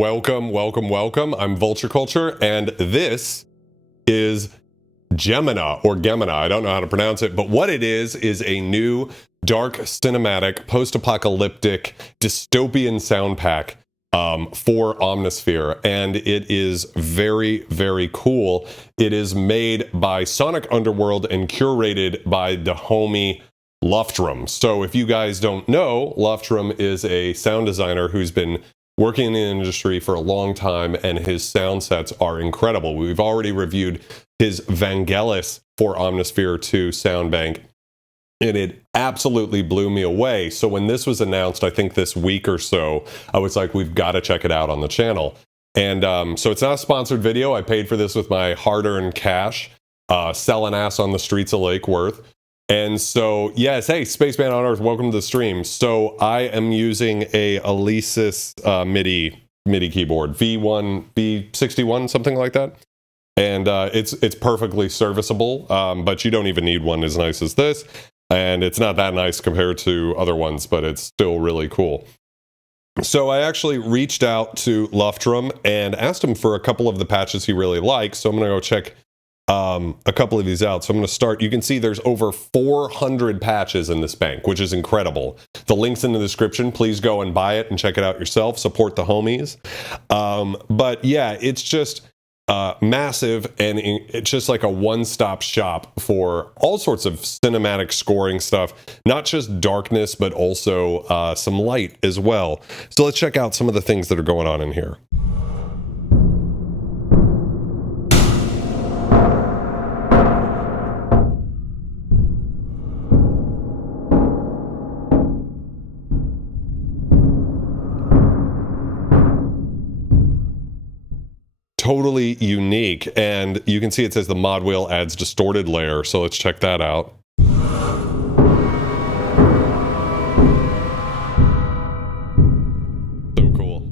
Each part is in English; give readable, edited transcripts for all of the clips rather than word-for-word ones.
Welcome, welcome, welcome. I'm Vulture Culture, and this is Gemina, or Gemina. I don't know how to pronounce it, but what it is a new dark cinematic post-apocalyptic dystopian sound pack for Omnisphere, and it is very, very cool. It is made by Sonic Underworld and curated by the homie Luftrum. So if you guys don't know, Luftrum is a sound designer who's been working in the industry for a long time, and his sound sets are incredible. We've already reviewed his Vangelis for Omnisphere 2 soundbank, and it absolutely blew me away. So when this was announced, I think this week or so, I was like, we've got to check it out on the channel. And so it's not a sponsored video. I paid for this with my hard-earned cash, selling ass on the streets of Lake Worth. And so, yes, hey, Spaceman on Earth, welcome to the stream. So I am using a Alesis MIDI keyboard, V1, V61, something like that. And it's perfectly serviceable, but you don't even need one as nice as this. And it's not that nice compared to other ones, but it's still really cool. So I actually reached out to Luftrum and asked him for a couple of the patches he really likes. So I'm going to go check a couple of these out. So I'm going to start. You can see there's over 400 patches in this bank, which is incredible. The link's in the description. Please go and buy it and check it out yourself. Support the homies. But yeah, it's just massive, and it's just like a one-stop shop for all sorts of cinematic scoring stuff, not just darkness, but also some light as well. So let's check out some of the things that are going on in here. Totally unique, and you can see it says the mod wheel adds distorted layer, so let's check that out. So cool.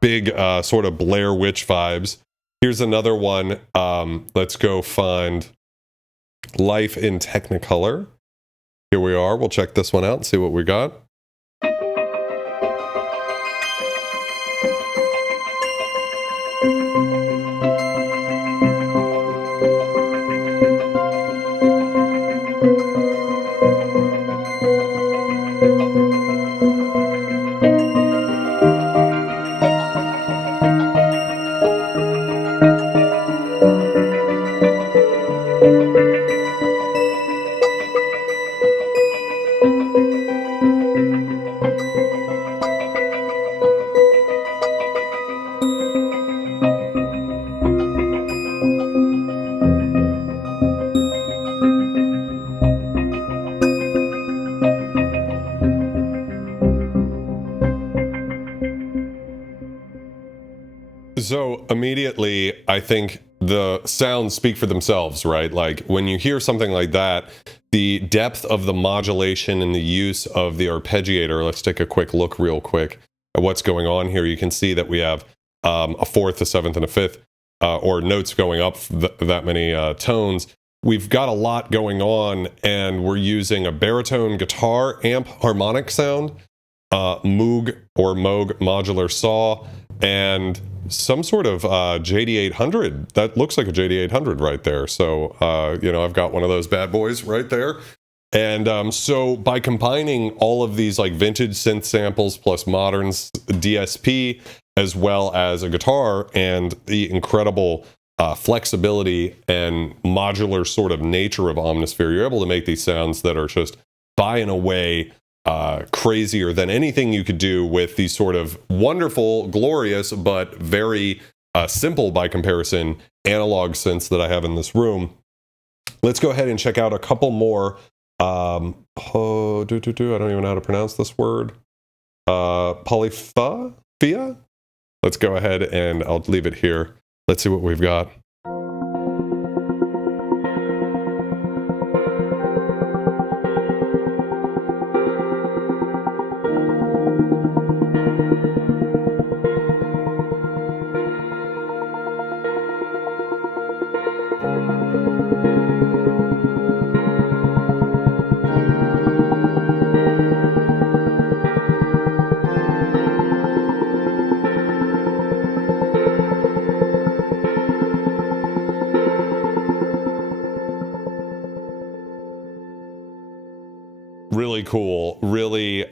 Big sort of Blair Witch vibes. Here's another one. Let's go find Life in Technicolor. Here we are. We'll check this one out and see what we got. So immediately, I think the sounds speak for themselves, right? Like when you hear something like that, the depth of the modulation and the use of the arpeggiator. Let's take a quick look real quick at what's going on here. You can see that we have a fourth, a seventh, and a fifth, or notes going up that many tones. We've got a lot going on, and we're using a baritone guitar amp harmonic sound, Moog or Moog modular saw, and some sort of JD800. That looks like a JD800 right there. So, you know, I've got one of those bad boys right there. And so by combining all of these like vintage synth samples plus modern DSP, as well as a guitar, and the incredible flexibility and modular sort of nature of Omnisphere, you're able to make these sounds that are just by and away crazier than anything you could do with these sort of wonderful, glorious, but very simple by comparison analog synths that I have in this room. Let's go ahead and check out a couple more. I don't even know how to pronounce this word. Polyphia? Let's go ahead and I'll leave it here. Let's see what we've got. Really cool, really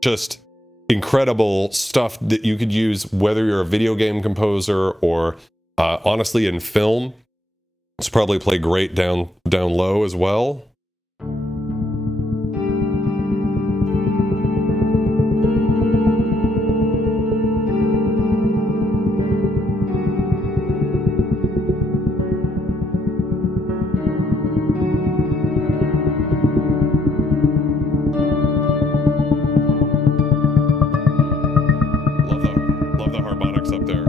just incredible stuff that you could use whether you're a video game composer or honestly in film. It's probably play great down low as well. Love the harmonics up there.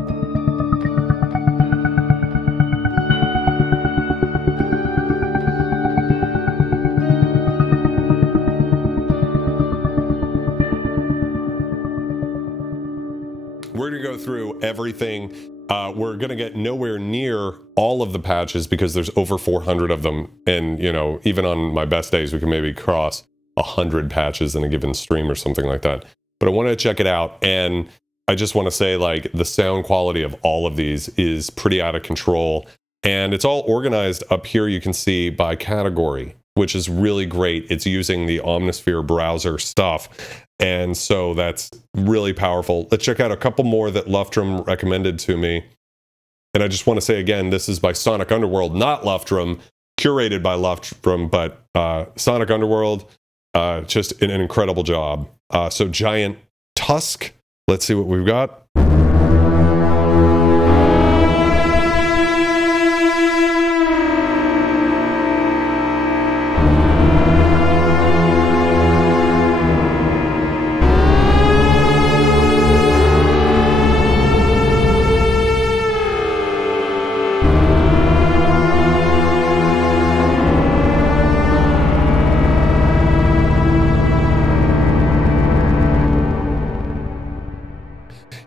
We're going to go through everything. We're going to get nowhere near all of the patches because there's over 400 of them. And, you know, even on my best days, we can maybe cross 100 patches in a given stream or something like that. But I wanted to check it out. And I just want to say, like, the sound quality of all of these is pretty out of control. And it's all organized up here, you can see, by category, which is really great. It's using the Omnisphere browser stuff. And so that's really powerful. Let's check out a couple more that Luftrum recommended to me. And I just want to say again, this is by Sonic Underworld, not Luftrum, curated by Luftrum, but Sonic Underworld, just an incredible job. So Giant Tusk, let's see what we've got.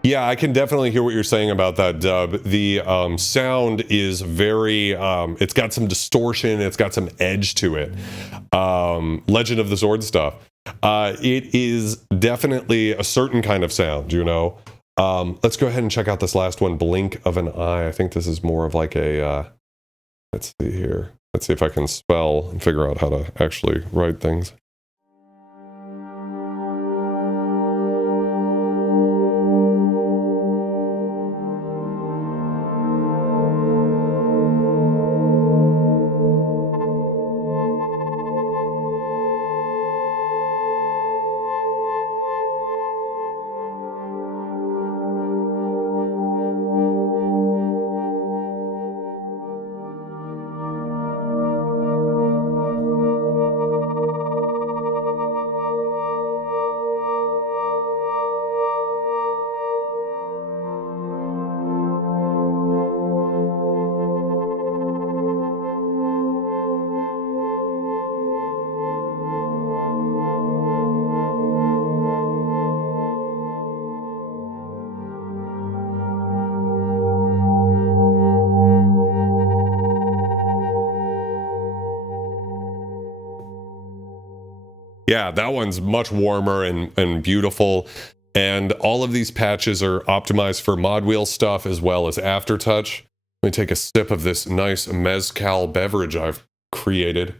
Yeah, I can definitely hear what you're saying about that, Dub. The sound is very, it's got some distortion, it's got some edge to it. Legend of the Sword stuff. It is definitely a certain kind of sound, you know. Let's go ahead and check out this last one, Blink of an Eye. I think this is more of like a, let's see here. Let's see if I can spell and figure out how to actually write things. Yeah, that one's much warmer and beautiful. And all of these patches are optimized for mod wheel stuff as well as aftertouch. Let me take a sip of this nice mezcal beverage I've created.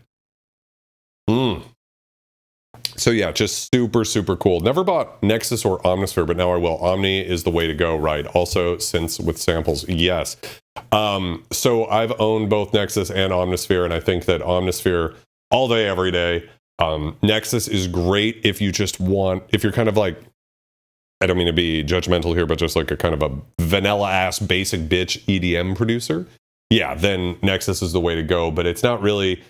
So yeah, just super, super cool. Never bought Nexus or Omnisphere, but now I will. Omni is the way to go, right? Also, synths with samples, yes. So I've owned both Nexus and Omnisphere, and I think that Omnisphere all day, every day. Nexus is great if you just want, if you're kind of like, I don't mean to be judgmental here, but just like a kind of a vanilla-ass basic bitch EDM producer. Yeah, then Nexus is the way to go, but it's not really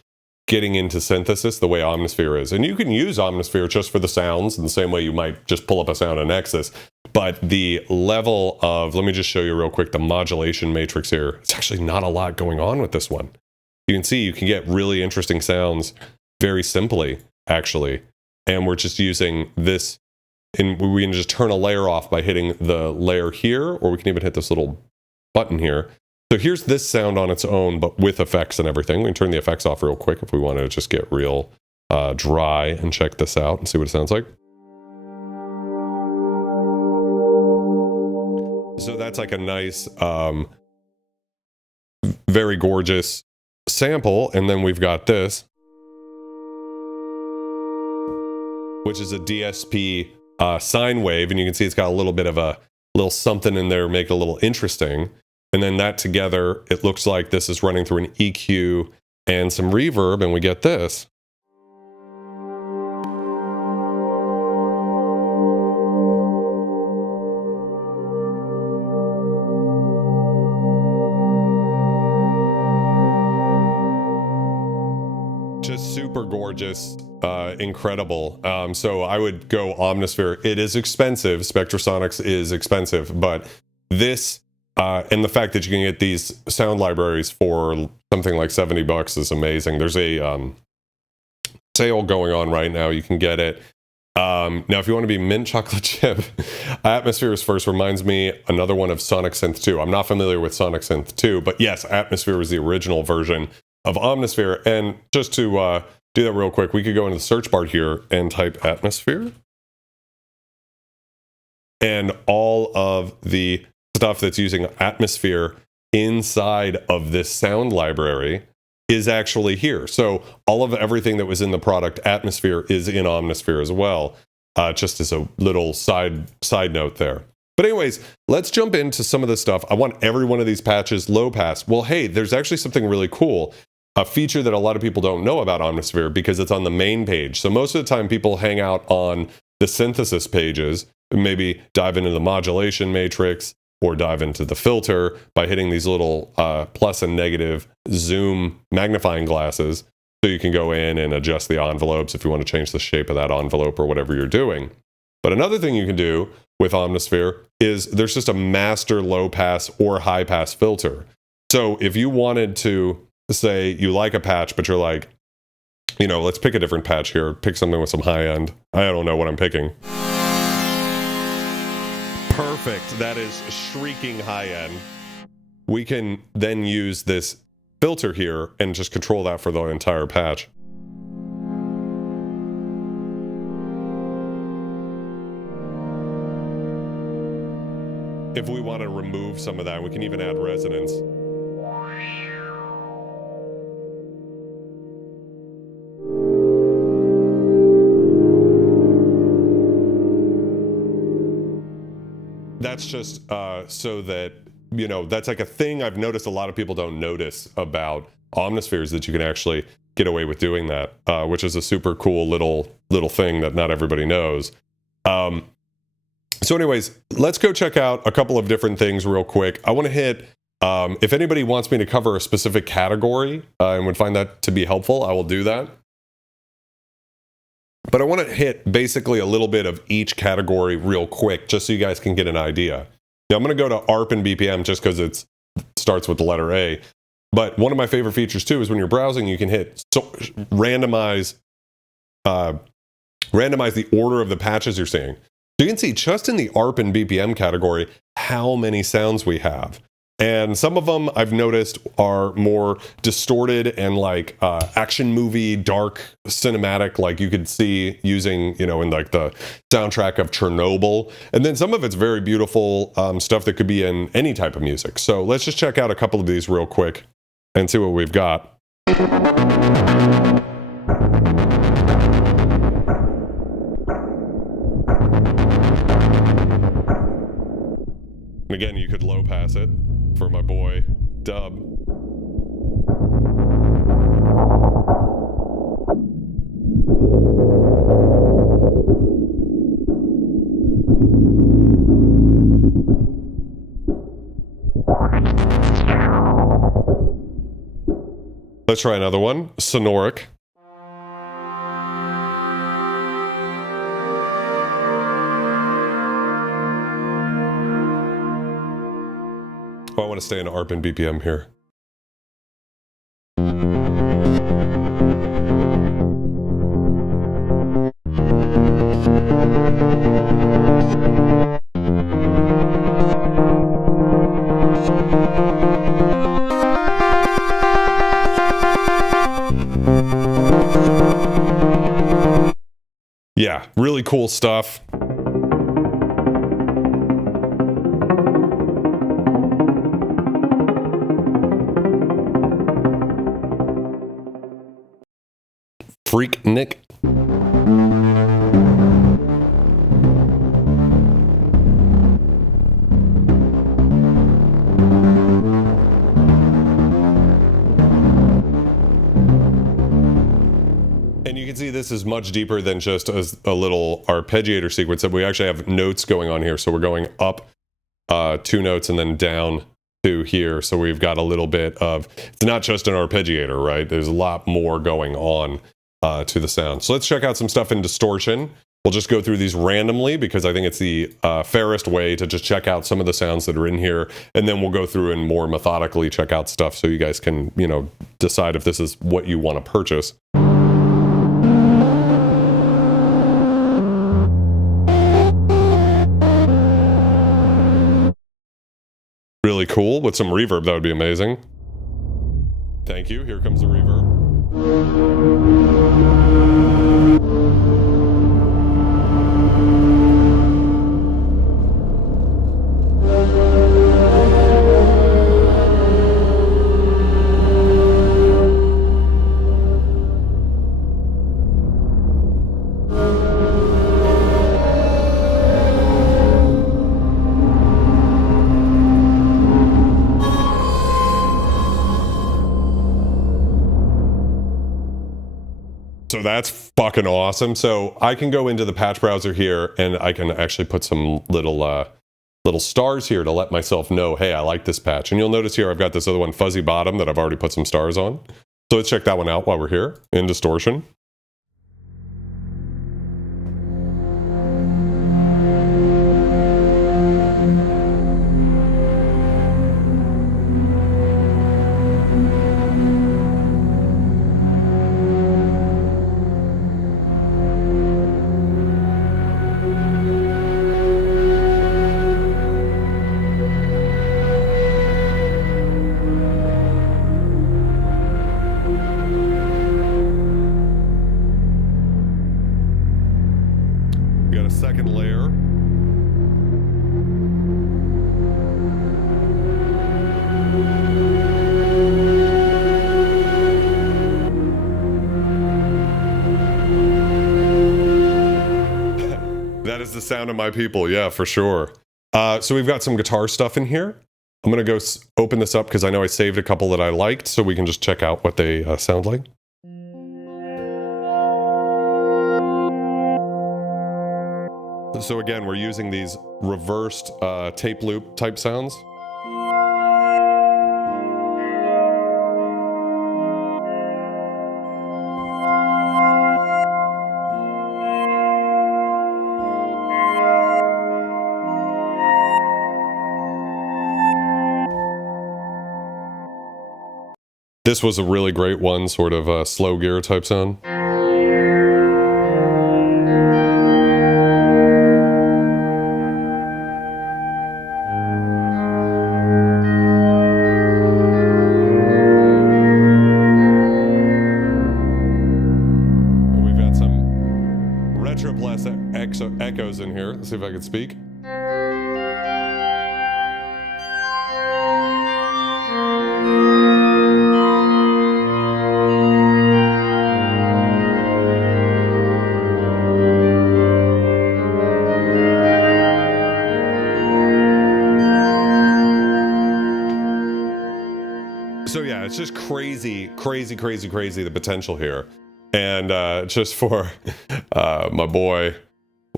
getting into synthesis the way Omnisphere is. And you can use Omnisphere just for the sounds in the same way you might just pull up a sound in Nexus. But the level of, let me just show you real quick, the modulation matrix here. It's actually not a lot going on with this one. You can see you can get really interesting sounds very simply, actually. And we're just using this, and we can just turn a layer off by hitting the layer here, or we can even hit this little button here. So here's this sound on its own, but with effects and everything. We can turn the effects off real quick if we wanted to just get real dry and check this out and see what it sounds like. So that's like a nice, very gorgeous sample. And then we've got this, which is a DSP sine wave. And you can see it's got a little bit of a little something in there, make it a little interesting. And then that together, it looks like this is running through an EQ and some reverb, and we get this. Just super gorgeous, incredible. So I would go Omnisphere. It is expensive. Spectrasonics is expensive, but this and the fact that you can get these sound libraries for something like $70 is amazing. There's a sale going on right now. You can get it. Now, if you want to be mint chocolate chip, Atmospheres first reminds me another one of Sonic Synth 2. I'm not familiar with Sonic Synth 2, but yes, Atmosphere was the original version of Omnisphere. And just to do that real quick, we could go into the search bar here and type Atmosphere. And all of the stuff that's using Atmosphere inside of this sound library is actually here. So all of everything that was in the product Atmosphere is in Omnisphere as well, just as a little side note there. But anyways, let's jump into some of this stuff. I want every one of these patches low pass. Well, hey, there's actually something really cool, a feature that a lot of people don't know about Omnisphere because it's on the main page. So most of the time people hang out on the synthesis pages, maybe dive into the modulation matrix or dive into the filter by hitting these little plus and negative zoom magnifying glasses. So you can go in and adjust the envelopes if you want to change the shape of that envelope or whatever you're doing. But another thing you can do with Omnisphere is there's just a master low pass or high pass filter. So if you wanted to say you like a patch, but you're like, you know, let's pick a different patch here, pick something with some high end. I don't know what I'm picking. Perfect. That is shrieking high end. We can then use this filter here and just control that for the entire patch. If we want to remove some of that, we can even add resonance. That's just so that, you know, that's like a thing I've noticed a lot of people don't notice about Omnispheres, that you can actually get away with doing that, which is a super cool little thing that not everybody knows. So anyways, let's go check out a couple of different things real quick. I want to hit, if anybody wants me to cover a specific category and would find that to be helpful, I will do that. But I want to hit basically a little bit of each category real quick, just so you guys can get an idea. Now, I'm going to go to ARP and BPM just because it starts with the letter A. But one of my favorite features too is when you're browsing, you can hit randomize the order of the patches you're seeing. So you can see just in the ARP and BPM category how many sounds we have. And some of them I've noticed are more distorted and like action movie, dark, cinematic, like you could see using, you know, in like the soundtrack of Chernobyl. And then some of it's very beautiful stuff that could be in any type of music. So let's just check out a couple of these real quick and see what we've got. And again, you could low pass it for my boy Dub. Let's try another one, Sonoric. I want to stay in ARP and BPM here. yeah, really cool stuff. Freak Nick. And you can see this is much deeper than just a little arpeggiator sequence. We actually have notes going on here. So we're going up 2 notes and then down to here. So we've got a little bit of, it's not just an arpeggiator, right? There's a lot more going on to the sound. So let's check out some stuff in distortion. We'll just go through these randomly because I think it's the fairest way to just check out some of the sounds that are in here. And then we'll go through and more methodically check out stuff so you guys can, you know, decide if this is what you want to purchase. Really cool with some reverb. That would be amazing. Thank you. Here comes the reverb. So that's fucking awesome. So I can go into the patch browser here and I can actually put some little stars here to let myself know, hey, I like this patch. And you'll notice here I've got this other one, Fuzzy Bottom, that I've already put some stars on. So let's check that one out while we're here in distortion. Second layer. That is the sound of my people, yeah, for sure. So we've got some guitar stuff in here. I'm gonna go open this up because I know I saved a couple that I liked, so we can just check out what they sound like. So again, we're using these reversed tape loop type sounds. This was a really great one, sort of slow gear type sound. Echoes in here. Let's see if I can speak. So yeah, it's just crazy, the potential here. And just for my boy,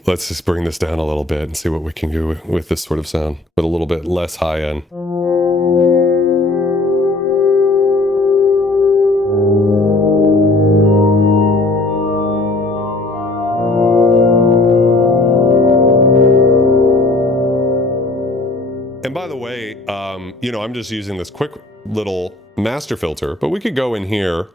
let's just bring this down a little bit and see what we can do with this sort of sound, but a little bit less high end. And by the way, you know, I'm just using this quick little master filter, but we could go in here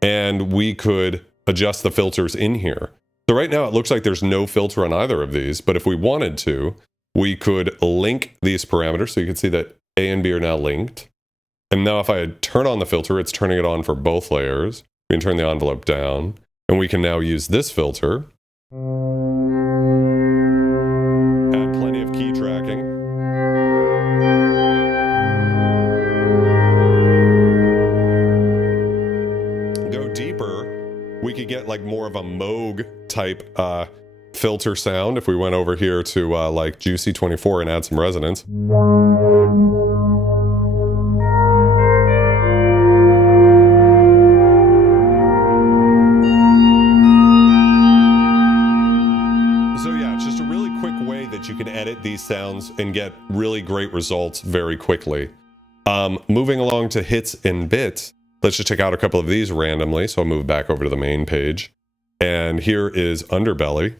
and we could adjust the filters in here. So right now it looks like there's no filter on either of these, but if we wanted to, we could link these parameters. So you can see that A and B are now linked. And now if I turn on the filter, it's turning it on for both layers. We can turn the envelope down, and we can now use this filter Add plenty of key tracking. Go deeper, we could get like more of a Moog type filter sound if we went over here to like Juicy 24 and add some resonance. You can edit these sounds and get really great results very quickly. Moving along to hits and bits, let's just check out a couple of these randomly. So I'll move back over to the main page. And here is Underbelly.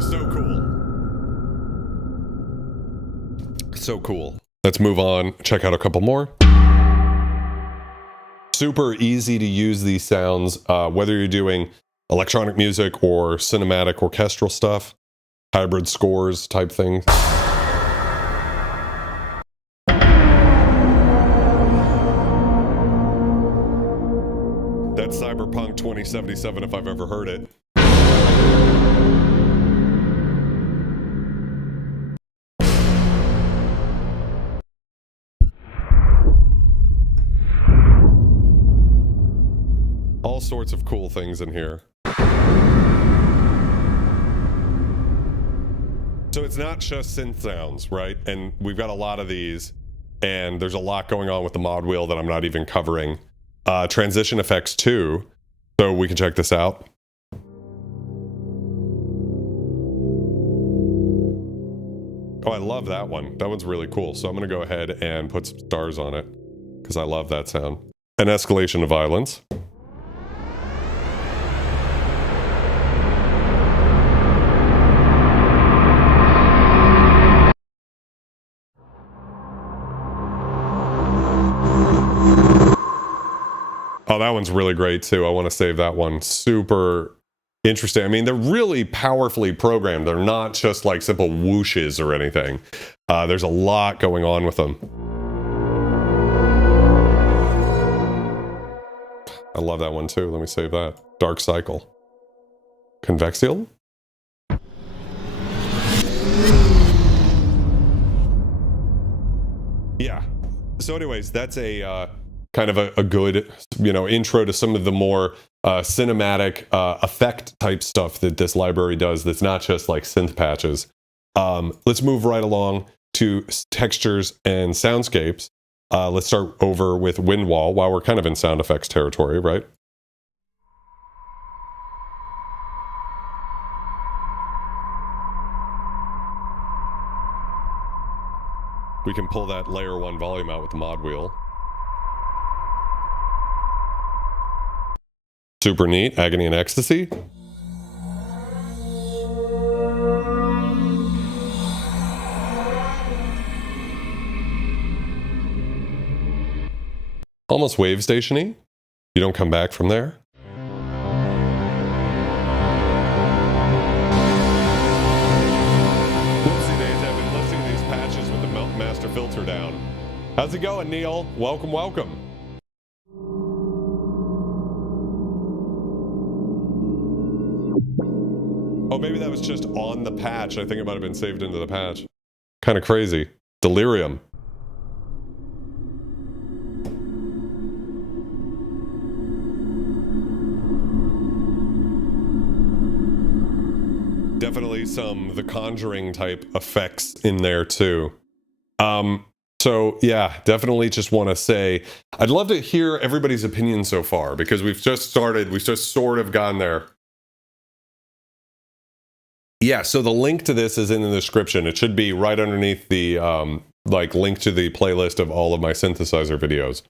So cool. So cool. Let's move on, check out a couple more. Super easy to use these sounds, whether you're doing electronic music or cinematic orchestral stuff, hybrid scores type things. That's Cyberpunk 2077 if I've ever heard it. All sorts of cool things in here. So it's not just synth sounds, right? And we've got a lot of these, and there's a lot going on with the mod wheel that I'm not even covering. Transition effects too, so we can check this out. Oh, I love that one. That one's really cool. So I'm gonna go ahead and put some stars on it, because I love that sound. An escalation of violence. Oh, that one's really great too. I want to save that one. Super interesting. I mean, they're really powerfully programmed. They're not just like simple whooshes or anything. There's a lot going on with them. I love that one too. Let me save that. Dark Cycle. Convexial? Yeah. So anyways, that's a kind of a good, intro to some of the more cinematic effect type stuff that this library does that's not just like synth patches. Let's move right along to textures and soundscapes. Let's start over with Wind Wall while we're kind of in sound effects territory, right? We can pull that layer 1 volume out with the mod wheel. Super neat. Agony and Ecstasy. Almost wave station-y. You don't come back from there. Whoopsie days, I've been listening to these patches with the Master filter down. How's it going, Neil? Welcome, welcome. Oh, maybe that was just on the patch. I think it might have been saved into the patch. Kind of crazy. Delirium. Definitely some The Conjuring type effects in there too. So yeah, definitely just want to say, I'd love to hear everybody's opinion so far, because we've just sort of gone there. Yeah, so the link to this is in the description. It should be right underneath the link to the playlist of all of my synthesizer videos.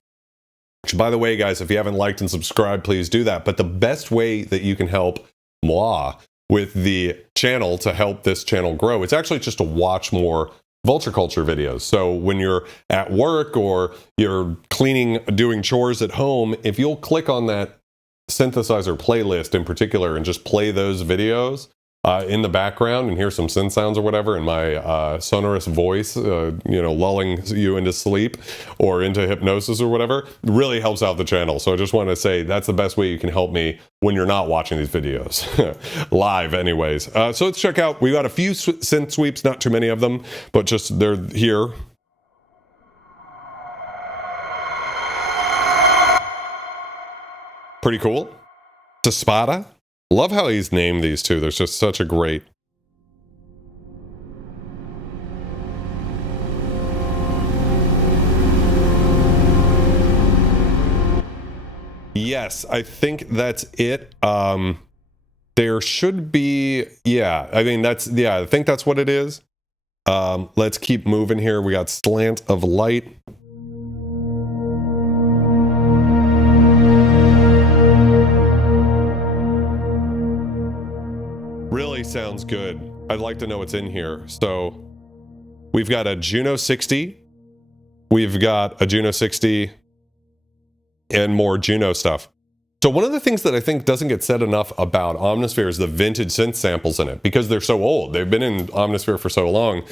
Which, by the way, guys, if you haven't liked and subscribed, please do that. But the best way that you can help moi with the channel to help this channel grow, it's actually just to watch more Vulture Culture videos. So when you're at work or you're cleaning, doing chores at home, if you'll click on that synthesizer playlist in particular and just play those videos, in the background and hear some synth sounds or whatever, and my sonorous voice, lulling you into sleep or into hypnosis or whatever, really helps out the channel. So I just want to say that's the best way you can help me when you're not watching these videos live anyways. So let's check out, we got a few synth sweeps, not too many of them, but just they're here. Pretty cool. Spada. Love how he's named these two. There's just such a great... Yes, I think that's it. There should be... Yeah, I mean, I think that's what it is. Let's keep moving here. We got Slant of Light. Really sounds good. I'd like to know what's in here. So we've got a Juno 60. We've got a Juno 60 and more Juno stuff. So one of the things that I think doesn't get said enough about Omnisphere is the vintage synth samples in it, because they're so old. They've been in Omnisphere for so long.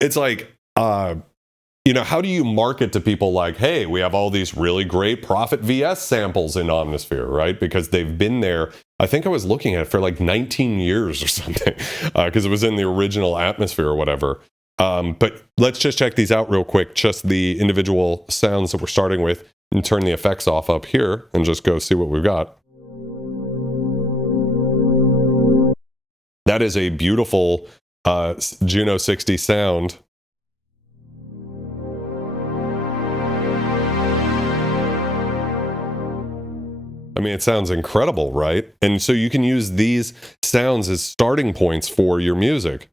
It's like, how do you market to people like, hey, we have all these really great Prophet VS samples in Omnisphere, right? Because they've been there. I think I was looking at it for like 19 years or something, because it was in the original Atmosphere or whatever. But let's just check these out real quick, just the individual sounds that we're starting with, and turn the effects off up here and just go see what we've got. That is a beautiful Juno 60 sound. I mean, it sounds incredible, right? And so you can use these sounds as starting points for your music.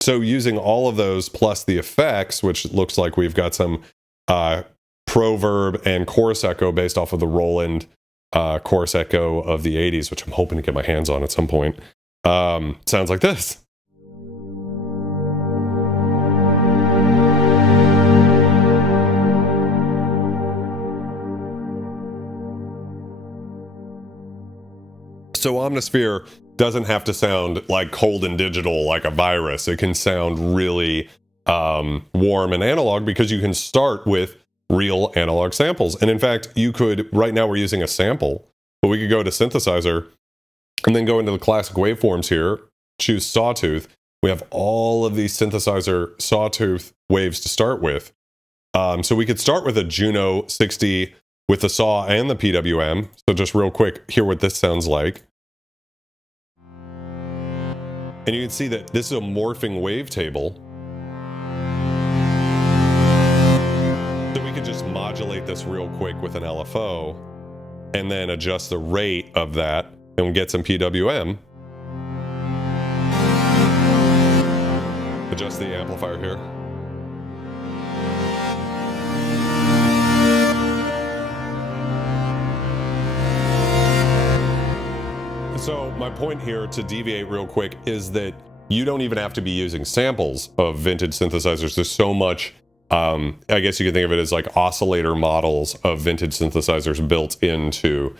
So using all of those plus the effects, which looks like we've got some proverb and chorus echo based off of the Roland chorus echo of the 80s, which I'm hoping to get my hands on at some point. Sounds like this. So Omnisphere doesn't have to sound like cold and digital like a virus. It can sound really warm and analog, because you can start with real analog samples. And in fact, you could, right now we're using a sample, but we could go to synthesizer and then go into the classic waveforms here, choose sawtooth. We have all of these synthesizer sawtooth waves to start with. So we could start with a Juno 60 with the saw and the PWM. So just real quick, hear what this sounds like. And you can see that this is a morphing wavetable. So we could just modulate this real quick with an LFO and then adjust the rate of that and get some PWM. Adjust the amplifier here. So my point here, to deviate real quick, is that you don't even have to be using samples of vintage synthesizers. There's so much, I guess you could think of it as like oscillator models of vintage synthesizers built into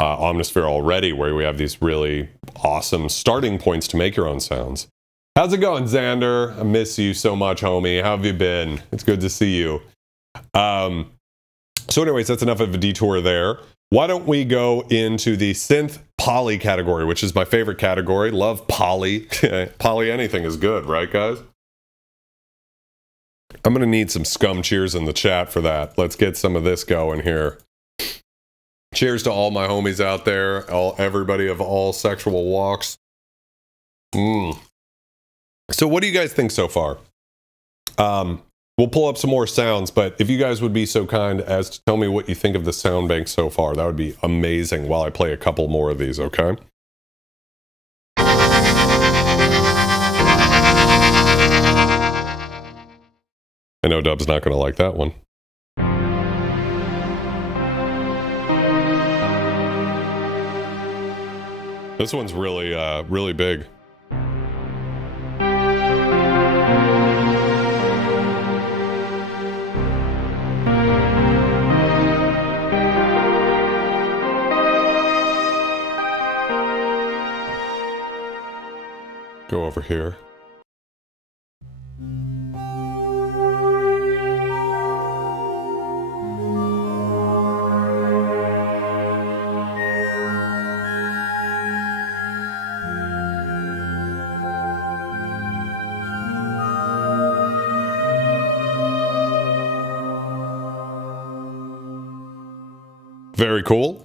Omnisphere already, where we have these really awesome starting points to make your own sounds. How's it going, Xander? I miss you so much, homie. How have you been? It's good to see you. So anyways, that's enough of a detour there. Why don't we go into the synth poly category, which is my favorite category. Love poly. Poly anything is good, right, guys? I'm going to need some scum cheers in the chat for that. Let's get some of this going here. Cheers to all my homies out there, everybody of all sexual walks. So what do you guys think so far? We'll pull up some more sounds, but if you guys would be so kind as to tell me what you think of the sound bank so far, that would be amazing while I play a couple more of these, okay? I know Dub's not going to like that one. This one's really, really big. Go over here. Very cool.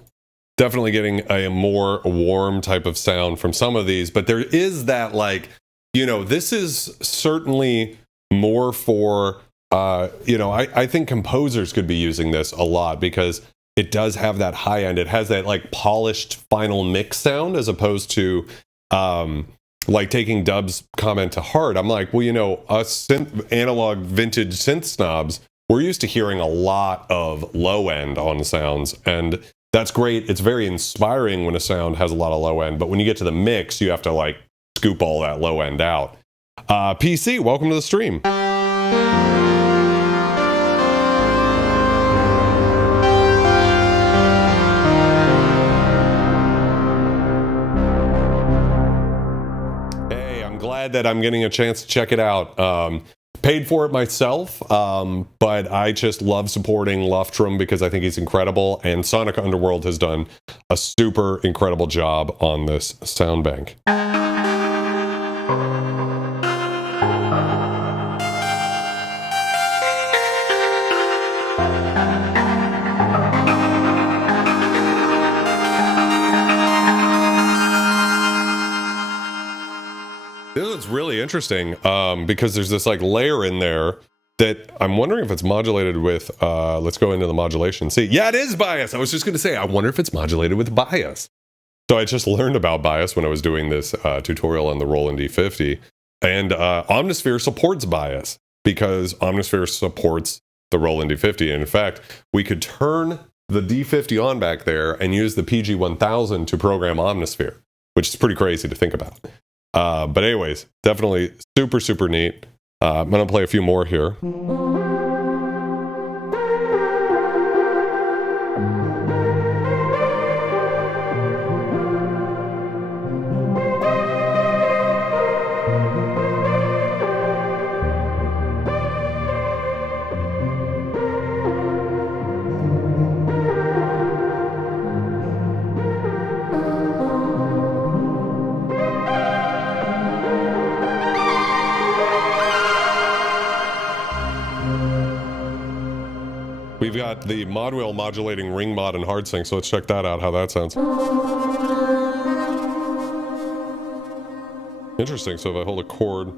Definitely getting a more warm type of sound from some of these, but there is that, like, you know, this is certainly more for, you know, I think composers could be using this a lot because it does have that high end. It has that like polished final mix sound as opposed to like taking Dub's comment to heart. I'm like, well, you know, us analog vintage synth snobs, we're used to hearing a lot of low end on sounds, and that's great. It's very inspiring when a sound has a lot of low end, but when you get to the mix, you have to like scoop all that low end out. PC, welcome to the stream. Hey, I'm glad that I'm getting a chance to check it out. Paid for it myself, but I just love supporting Luftrum because I think he's incredible, and Sonic Underworld has done a super incredible job on this sound bank. This is really interesting because there's this like layer in there that I'm wondering if it's modulated with, let's go into the modulation. See, yeah, it is bias. I was just going to say, I wonder if it's modulated with bias. So I just learned about bias when I was doing this tutorial on the Roland D50. And Omnisphere supports bias because Omnisphere supports the Roland D50. And in fact, we could turn the D50 on back there and use the PG-1000 to program Omnisphere, which is pretty crazy to think about. But anyways, definitely super, super neat. I'm going to play a few more here. We've got the Modwell modulating ring mod and hard sync, so let's check that out, how that sounds. Interesting, so if I hold a chord.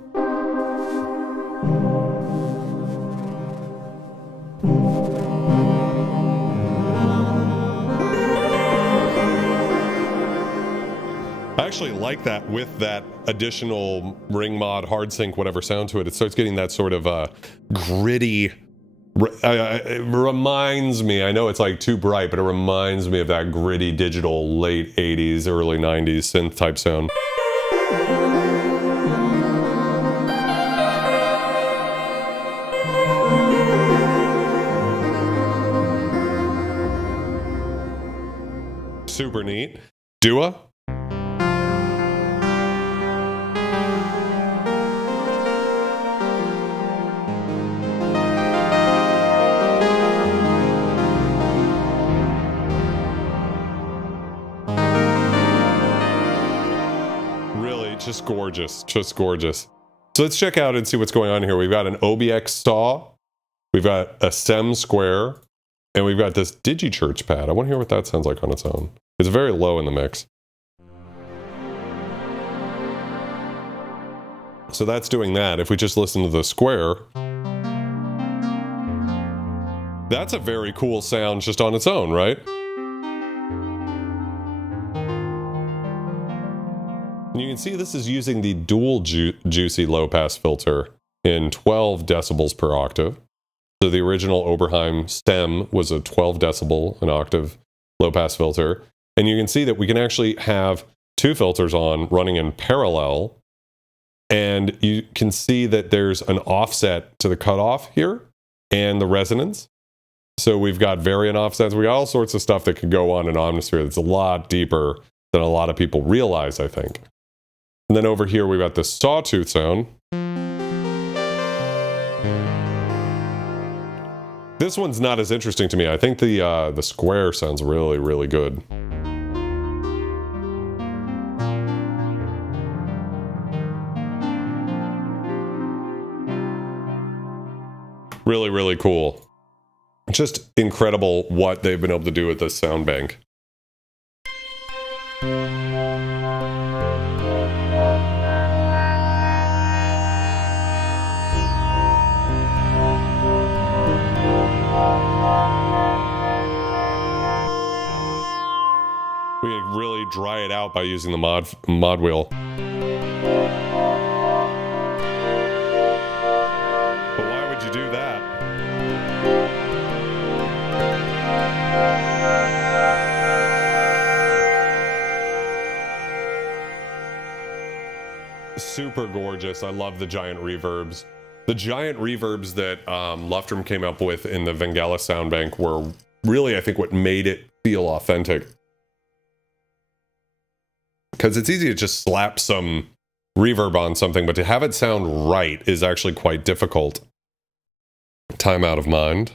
I actually like that with that additional ring mod, hard sync, whatever sound to it. It starts getting that sort of gritty. It reminds me, I know it's like too bright, but it reminds me of that gritty digital late 80s, early 90s synth type sound. Super neat. Dua? Just gorgeous, just gorgeous. So let's check out and see what's going on here. We've got an OBX saw, we've got a SEM square, and we've got this DigiChurch pad. I want to hear what that sounds like on its own. It's very low in the mix. So that's doing that. If we just listen to the square, that's a very cool sound just on its own, right? You can see this is using the dual juicy low pass filter in 12 decibels per octave. So the original Oberheim stem was a 12 decibel an octave low pass filter. And you can see that we can actually have two filters on running in parallel. And you can see that there's an offset to the cutoff here and the resonance. So we've got variant offsets. We got all sorts of stuff that could go on in Omnisphere that's a lot deeper than a lot of people realize, I think. And then over here, we've got this sawtooth sound. This one's not as interesting to me. I think the square sounds really, really good. Really, really cool. Just incredible what they've been able to do with this sound bank. We can really dry it out by using the mod wheel. But why would you do that? Super gorgeous. I love the giant reverbs. The giant reverbs that Luftrum came up with in the Vangelis sound bank were really, I think, what made it feel authentic. Because it's easy to just slap some reverb on something, but to have it sound right is actually quite difficult. Time out of mind.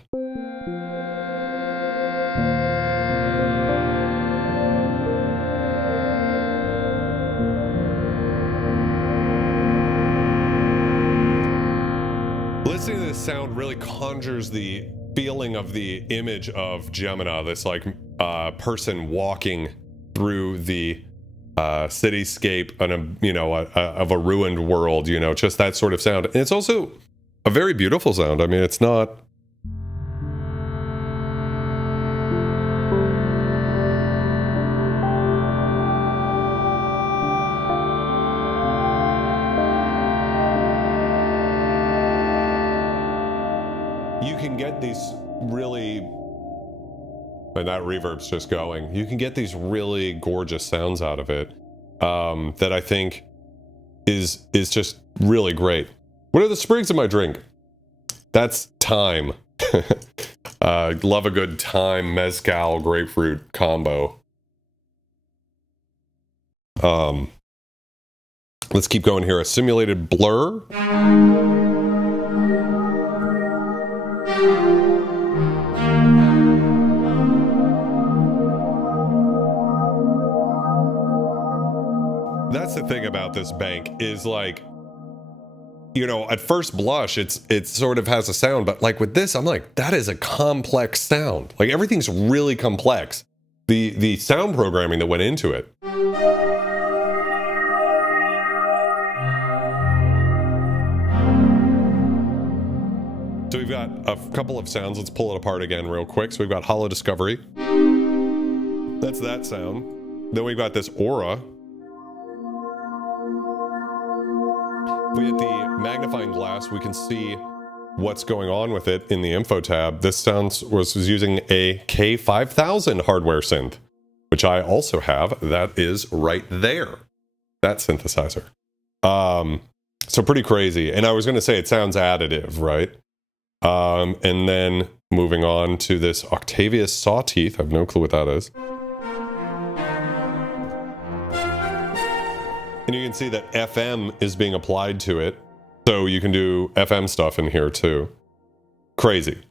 Listening to this sound really conjures the feeling of the image of Gemina, this like person walking through the cityscape of a ruined world, just that sort of sound. And it's also a very beautiful sound. I mean, it's not... You can get these really... And that reverb's just going. You can get these really gorgeous sounds out of it that I think is just really great. What are the sprigs in my drink? That's thyme. Love a good thyme mezcal grapefruit combo. Let's keep going here. A simulated blur. That's the thing about this bank is like, at first blush, it sort of has a sound, but like with this, I'm like, that is a complex sound. Like everything's really complex. The sound programming that went into it. So we've got a couple of sounds. Let's pull it apart again real quick. So we've got Hollow Discovery. That's that sound. Then we've got this Aura. If we hit the magnifying glass, we can see what's going on with it in the info tab. This sound was using a K5000 hardware synth, which I also have. That is right there. That synthesizer. So pretty crazy. And I was going to say it sounds additive, right? And then moving on to this Octavius Sawteeth. I have no clue what that is. And you can see that FM is being applied to it. So you can do FM stuff in here too. Crazy.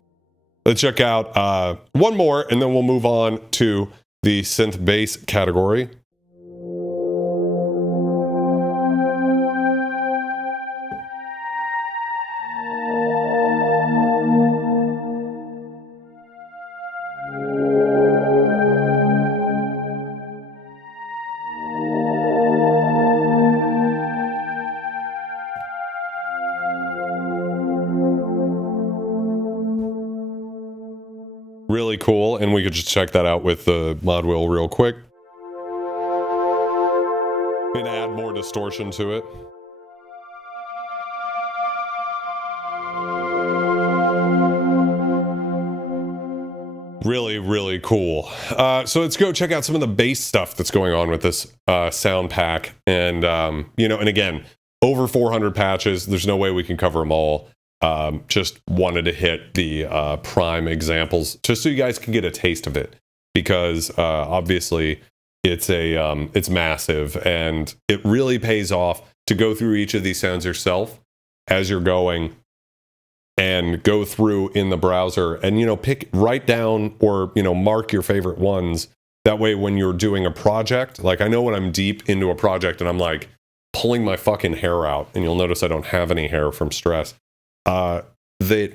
Let's check out one more and then we'll move on to the synth bass category. Really cool, and we could just check that out with the mod wheel real quick. And add more distortion to it. Really, really cool. So let's go check out some of the bass stuff that's going on with this sound pack. And, and again, over 400 patches. There's no way we can cover them all. Just wanted to hit the prime examples just so you guys can get a taste of it, because obviously it's massive, and it really pays off to go through each of these sounds yourself as you're going, and go through in the browser and, you know, write down or, you know, mark your favorite ones. That way when you're doing a project, like I know when I'm deep into a project and I'm like pulling my fucking hair out, and you'll notice I don't have any hair from stress, that,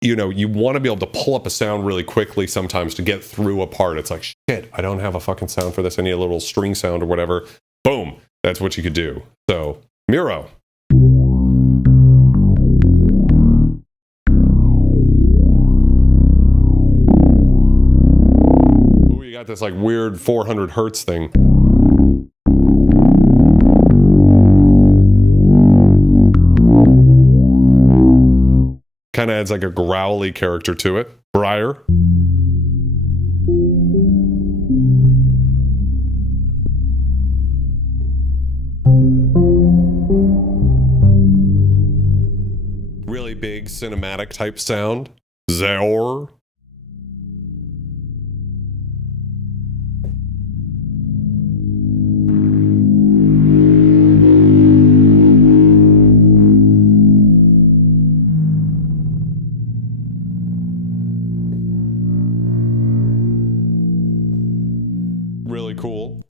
you know, you want to be able to pull up a sound really quickly sometimes to get through a part. It's like, shit, I don't have a fucking sound for this. I need a little string sound or whatever. Boom. That's what you could do. So, Miro. Ooh, you got this like weird 400 hertz thing. Kind of adds like a growly character to it. Briar. Really big cinematic type sound. Zaor. Really cool.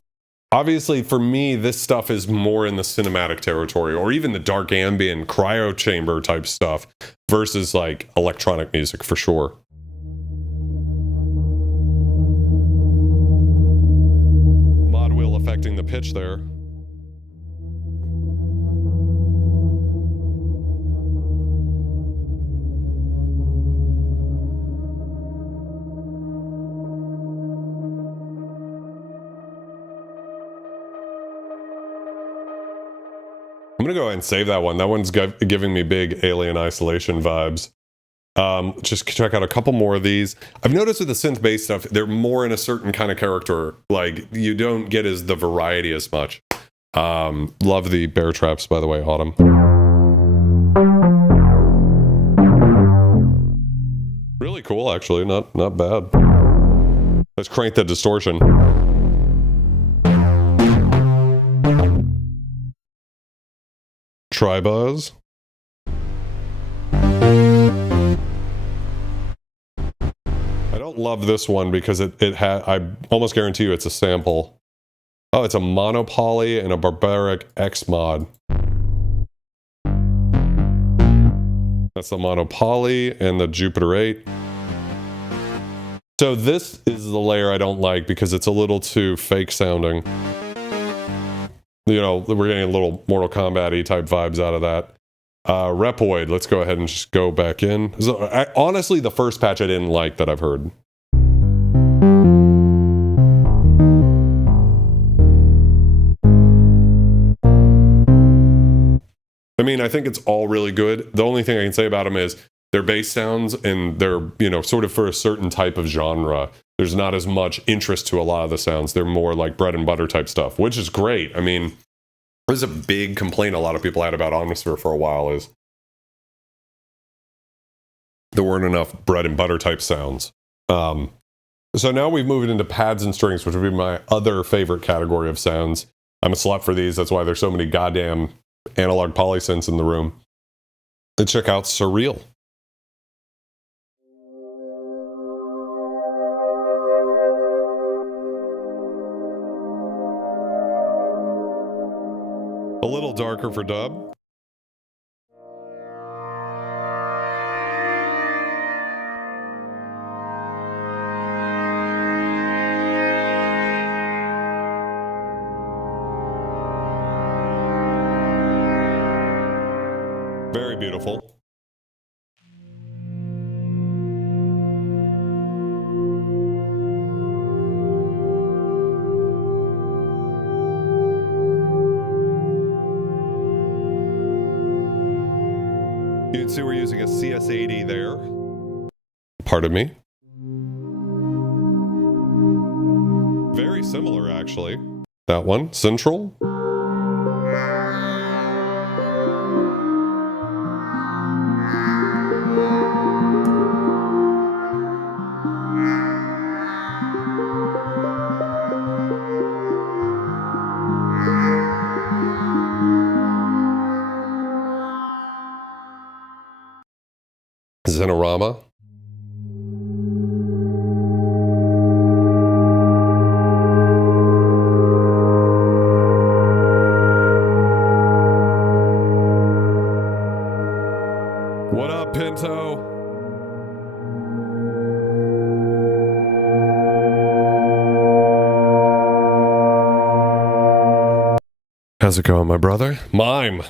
Obviously, for me, this stuff is more in the cinematic territory, or even the dark ambient cryo chamber type stuff, versus like electronic music for sure. Mod wheel affecting the pitch there. I'm gonna go ahead and save that one. That one's giving me big Alien Isolation vibes. Just check out a couple more of these. I've noticed with the synth-based stuff, they're more in a certain kind of character. Like, you don't get the variety as much. Love the bear traps, by the way, Autumn. Really cool, actually. Not bad. Let's crank the distortion. Tribuzz. I don't love this one because I almost guarantee you it's a sample. Oh, it's a monopoly and a barbaric X mod. That's the monopoly and the Jupiter 8. So this is the layer I don't like because it's a little too fake sounding. You know, we're getting a little Mortal Kombat-y type vibes out of that. Repoid, let's go ahead and just go back in. So, honestly, the first patch I didn't like that I've heard. I mean, I think it's all really good. The only thing I can say about them is they're bass sounds, and they're, you know, sort of for a certain type of genre. There's not as much interest to a lot of the sounds. They're more like bread and butter type stuff, which is great. I mean, there's a big complaint a lot of people had about Omnisphere for a while is there weren't enough bread and butter type sounds. So now we've moved into pads and strings, which would be my other favorite category of sounds. I'm a slut for these. That's why there's so many goddamn analog polysynths in the room. Let's check out Surreal. A little darker for dub. Very beautiful. You can see we're using a CS80 there. Pardon me. Very similar, actually. That one, Central. Zinorama. What up, Pinto? How's it going, my brother? Mime.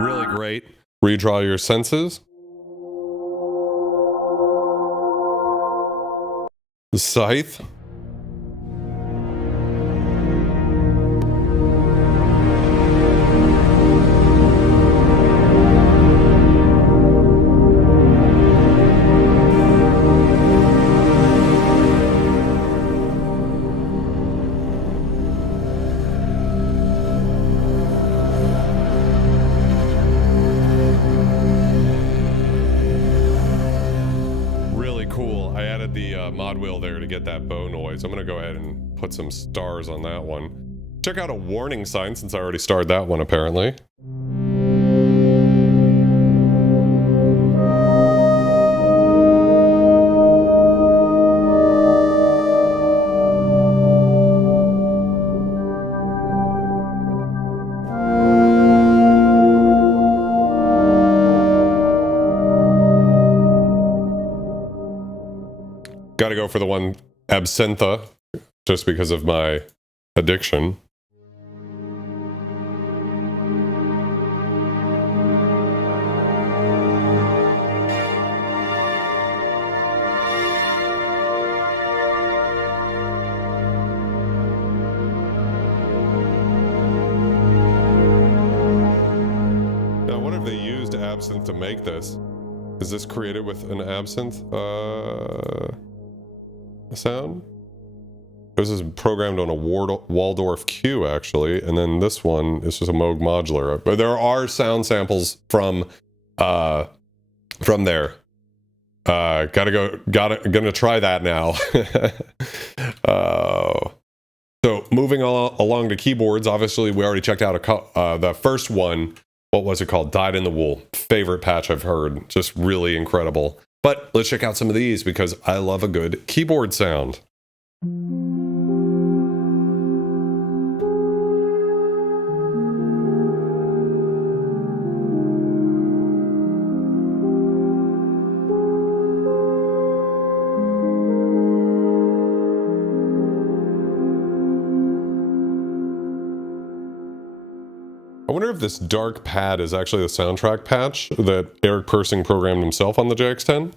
Really great. Redraw your senses. The scythe. Mod wheel there to get that bow noise. I'm gonna go ahead and put some stars on that one. Check out a warning sign since I already starred that one apparently. Gotta go for the one absintha, just because of my addiction. Now, what if they used absinthe to make this? Is this created with an absinthe? Sound? This is programmed on a Waldorf Q actually, and then this one is just a Moog modular. But there are sound samples from there. Gonna try that now. So moving along to keyboards, obviously we already checked out the first one. What was it called? Dyed in the Wool. Favorite patch I've heard. Just really incredible. But let's check out some of these because I love a good keyboard sound. I wonder if this dark pad is actually the soundtrack patch that Eric Persing programmed himself on the JX10.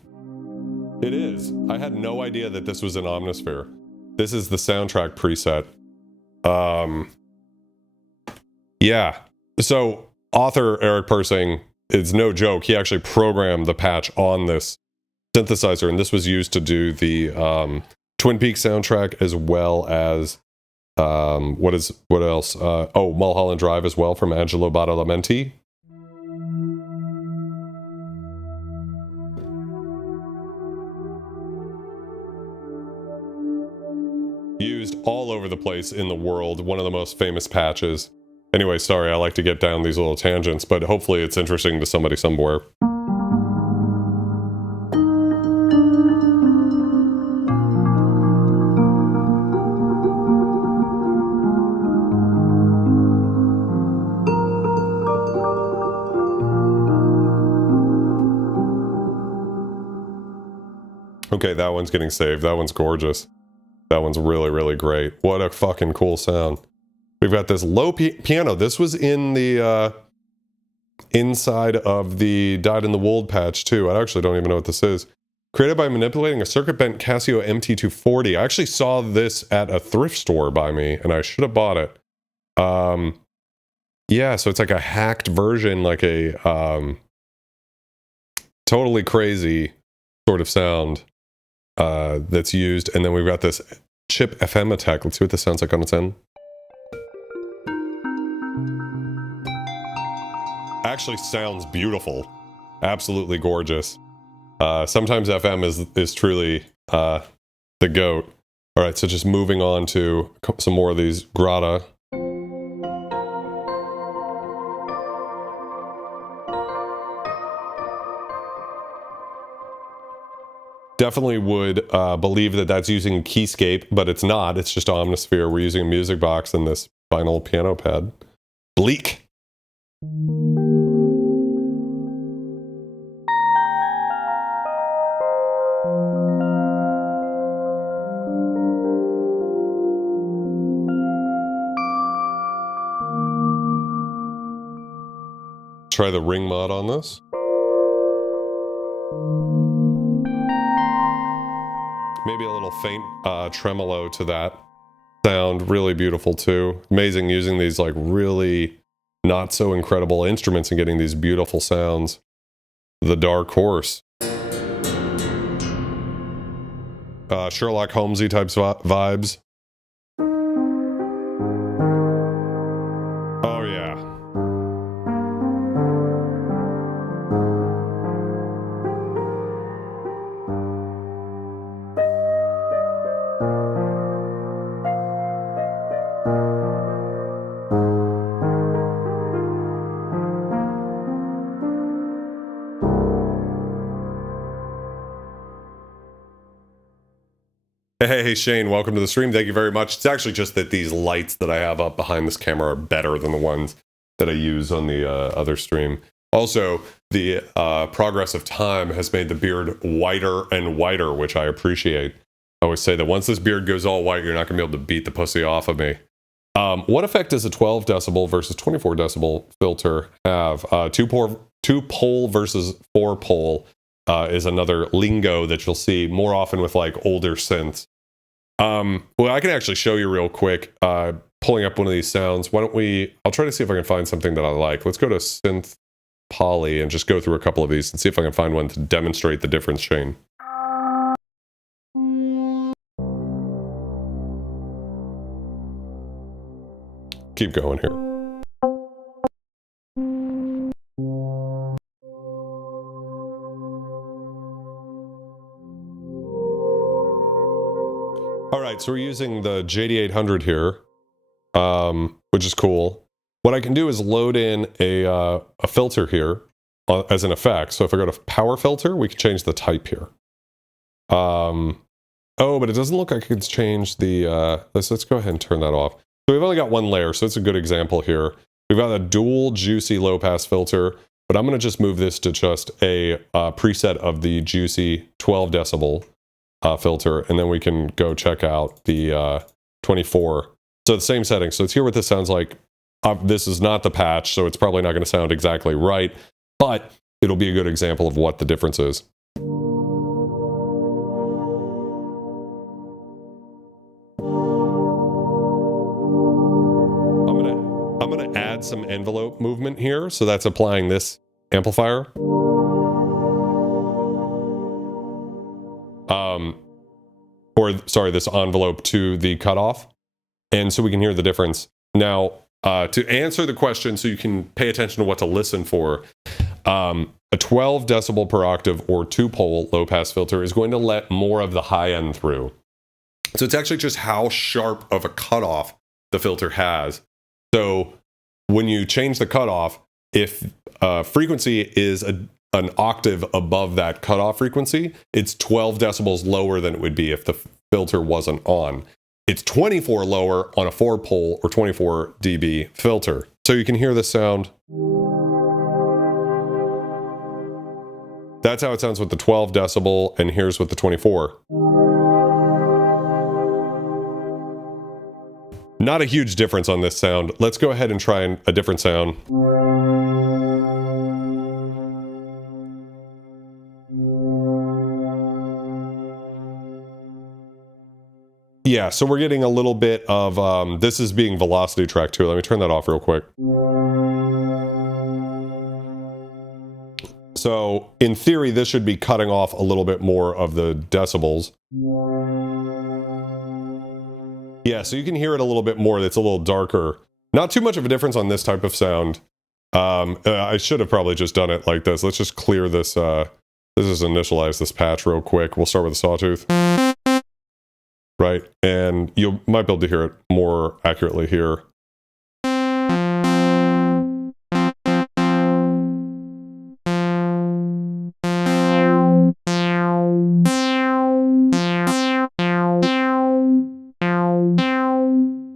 It is. I had no idea that this was an Omnisphere. This is the soundtrack preset. Yeah. So author Eric Persing, it's no joke, he actually programmed the patch on this synthesizer, and this was used to do the Twin Peaks soundtrack as well as what else? Mulholland Drive as well from Angelo Badalamenti. Used all over the place in the world, one of the most famous patches. Anyway, sorry, I like to get down these little tangents, but hopefully it's interesting to somebody somewhere. Okay, that one's getting saved. That one's gorgeous. That one's really, really great. What a fucking cool sound. We've got this low piano. This was in the inside of the Dyed in the Wool patch too. I actually don't even know what this is. Created by manipulating a circuit bent Casio MT240. I actually saw this at a thrift store by me, and I should have bought it. Yeah, so it's like a hacked version, like a totally crazy sort of sound that's used. And then we've got this chip FM attack. Let's see what this sounds like on its end. actually sounds beautiful. Absolutely gorgeous. Sometimes FM is truly the GOAT. All right, so just moving on to some more of these grata. Definitely would believe that that's using Keyscape, but it's not. It's just Omnisphere. We're using a music box and this vinyl piano pad. Bleak. Try the ring mod on this. Maybe a little faint tremolo to that sound. Really beautiful too. Amazing using these like really not so incredible instruments and getting these beautiful sounds. The Dark Horse. Sherlock Holmesy types vibes. Oh yeah. Hey Shane, welcome to the stream. Thank you very much. It's actually just that these lights that I have up behind this camera are better than the ones that I use on the other stream. Also, the progress of time has made the beard whiter and whiter, which I appreciate. I always say that once this beard goes all white, you're not going to be able to beat the pussy off of me. What effect does a 12 decibel versus 24 decibel filter have? Two pole versus 4 pole is another lingo that you'll see more often with like older synths. Well, I can actually show you real quick, pulling up one of these sounds. Why don't I'll try to see if I can find something that I like. Let's go to Synth Poly and just go through a couple of these and see if I can find one to demonstrate the difference, Shane. Keep going here. All right, so we're using the JD800 here, which is cool. What I can do is load in a filter here as an effect. So if I go to power filter, we can change the type here. Oh, but it doesn't look like I can change the, let's go ahead and turn that off. So we've only got one layer, so it's a good example here. We've got a dual juicy low pass filter, but I'm gonna just move this to just a preset of the juicy 12 decibel filter, and then we can go check out the 24. So the same setting. So let's hear what this sounds like. This is not the patch, so it's probably not going to sound exactly right, but it'll be a good example of what the difference is. I'm gonna add some envelope movement here, so that's applying this amplifier. This envelope to the cutoff, and so we can hear the difference. Now, to answer the question, so you can pay attention to what to listen for, a 12 decibel per octave or 2-pole low-pass filter is going to let more of the high end through. So it's actually just how sharp of a cutoff the filter has. So when you change the cutoff, if frequency is an octave above that cutoff frequency, it's 12 decibels lower than it would be if the filter wasn't on. It's 24 lower on a 4-pole or 24 dB filter. So you can hear the sound. That's how it sounds with the 12 decibel, and here's with the 24. Not a huge difference on this sound. Let's go ahead and try a different sound. Yeah, so we're getting a little bit of, this is being velocity track too. Let me turn that off real quick. So in theory, this should be cutting off a little bit more of the decibels. Yeah, so you can hear it a little bit more. It's a little darker. Not too much of a difference on this type of sound. I should have probably just done it like this. Let's just clear this. Let's just initialize this patch real quick. We'll start with a sawtooth. Right, and you might be able to hear it more accurately here.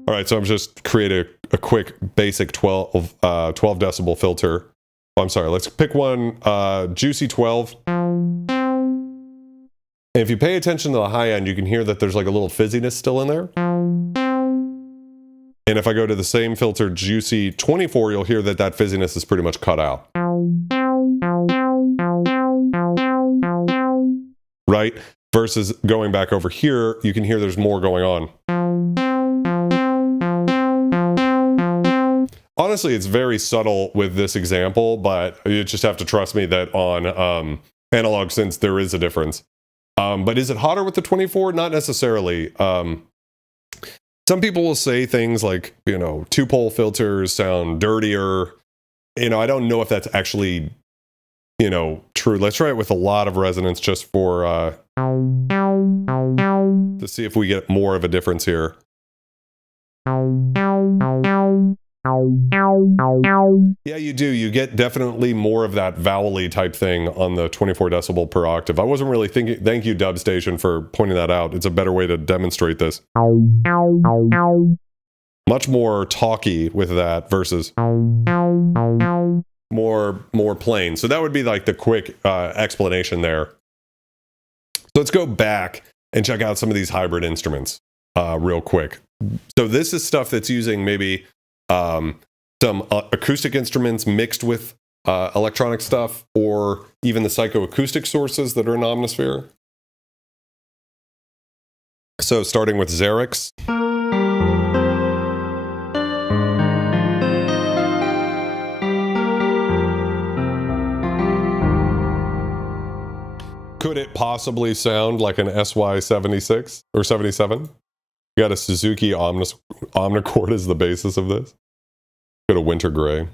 All right, so I'm just creating a quick basic 12 decibel filter. Oh, I'm sorry, let's pick one, juicy 12. And if you pay attention to the high end, you can hear that there's like a little fizziness still in there. And if I go to the same filter, juicy 24, you'll hear that that fizziness is pretty much cut out. Right? Versus going back over here, you can hear there's more going on. Honestly, it's very subtle with this example, but you just have to trust me that on analog synths, there is a difference. But is it hotter with the 24? Not necessarily. Some people will say things like, you know, two-pole filters sound dirtier. You know, I don't know if that's actually, you know, true. Let's try it with a lot of resonance just for, to see if we get more of a difference here. Yeah, you do. You get definitely more of that vowel-y type thing on the 24 decibel per octave. I wasn't really thinking. Thank you, Dub Station, for pointing that out. It's a better way to demonstrate this. Much more talky with that versus more plain. So that would be like the quick explanation there. So let's go back and check out some of these hybrid instruments real quick. So this is stuff that's using maybe some acoustic instruments mixed with electronic stuff, or even the psychoacoustic sources that are in Omnisphere. So starting with Xerix. Could it possibly sound like an SY-76 or 77? You got a Suzuki Omnichord as the basis of this. Go to Winter Gray.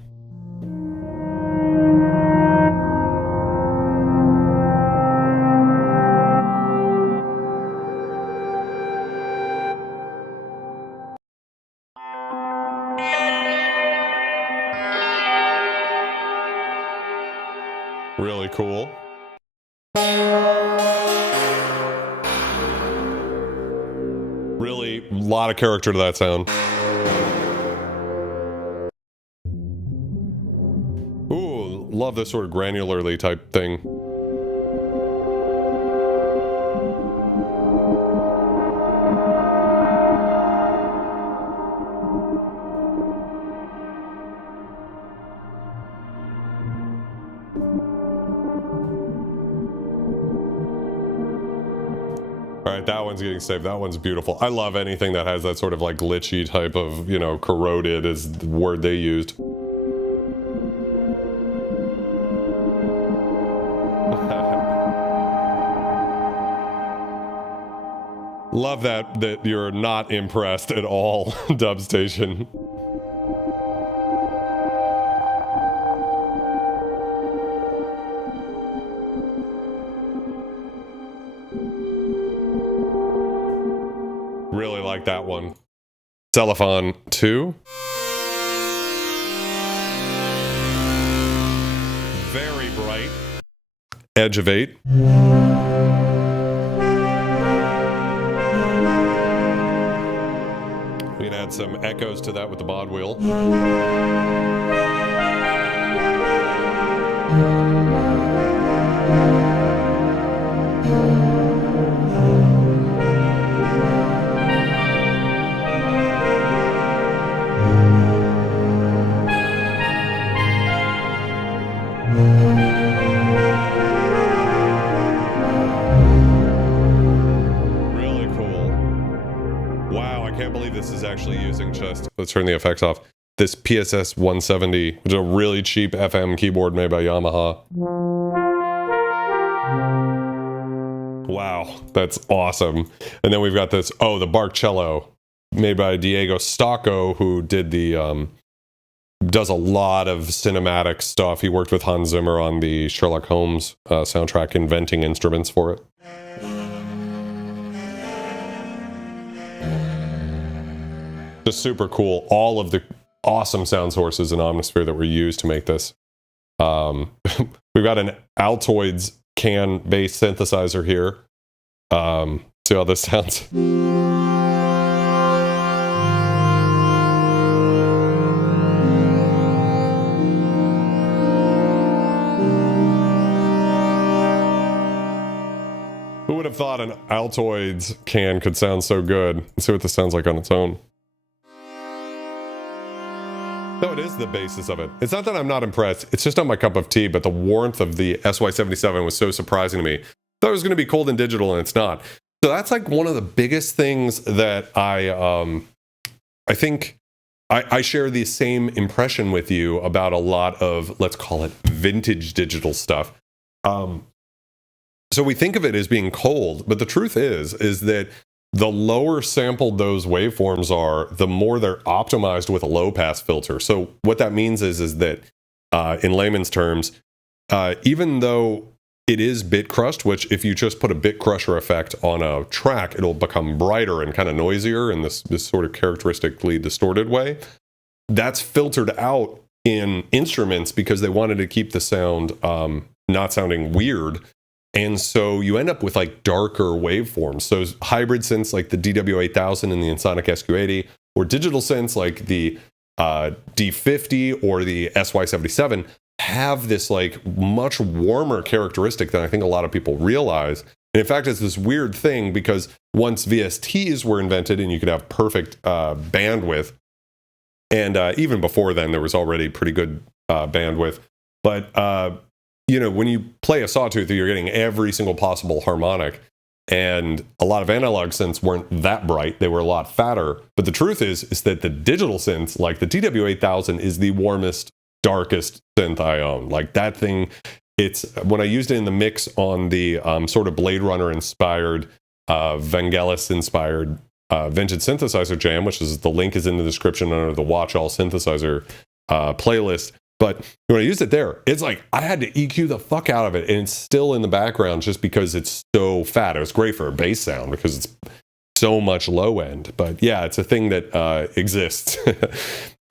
Really cool. Really, a lot of character to that sound. Ooh, love this sort of granularly type thing. All right, that one's getting saved. That one's beautiful. I love anything that has that sort of like glitchy type of, you know, corroded is the word they used. Love that you're not impressed at all, Dub Station. Really like that one. Cellophane 2. Very bright. Edge of 8. We can add some echoes to that with the mod wheel. Actually using just, let's turn the effects off, this PSS 170, which is a really cheap FM keyboard made by Yamaha. Wow, that's awesome. And then we've got this, oh, the Bark Cello made by Diego Stocco, who did the does a lot of cinematic stuff. He worked with Hans Zimmer on the Sherlock Holmes soundtrack, inventing instruments for it. Just super cool. All of the awesome sound sources in Omnisphere that were used to make this. We've got an Altoids can-based synthesizer here. See how this sounds? Who would have thought an Altoids can could sound so good? Let's see what this sounds like on its own. No, it is the basis of it. It's not that I'm not impressed. It's just not my cup of tea, but the warmth of the SY-77 was so surprising to me. I thought it was going to be cold and digital, and it's not. So that's like one of the biggest things that I think I share the same impression with you about a lot of, let's call it, vintage digital stuff. So we think of it as being cold, but the truth is that the lower sampled those waveforms are, the more they're optimized with a low-pass filter. So what that means is that, in layman's terms, even though it is bit crushed, which if you just put a bit crusher effect on a track, it'll become brighter and kind of noisier in this sort of characteristically distorted way, that's filtered out in instruments because they wanted to keep the sound not sounding weird. And so you end up with like darker waveforms. So hybrid synths like the DW8000 and the Ensoniq SQ80, or digital synths like the D50 or the SY-77 have this like much warmer characteristic than I think a lot of people realize. And in fact, it's this weird thing because once VSTs were invented and you could have perfect bandwidth, and even before then there was already pretty good bandwidth, but you know, when you play a sawtooth, you're getting every single possible harmonic. And a lot of analog synths weren't that bright. They were a lot fatter. But the truth is that the digital synths, like the DW8000, is the warmest, darkest synth I own. Like that thing, it's when I used it in the mix on the sort of Blade Runner-inspired, Vangelis-inspired vintage synthesizer jam, which is, the link is in the description under the Watch All Synthesizer playlist. But when I used it there, it's like I had to EQ the fuck out of it, and it's still in the background just because it's so fat. It was great for a bass sound because it's so much low end. But yeah, it's a thing that exists.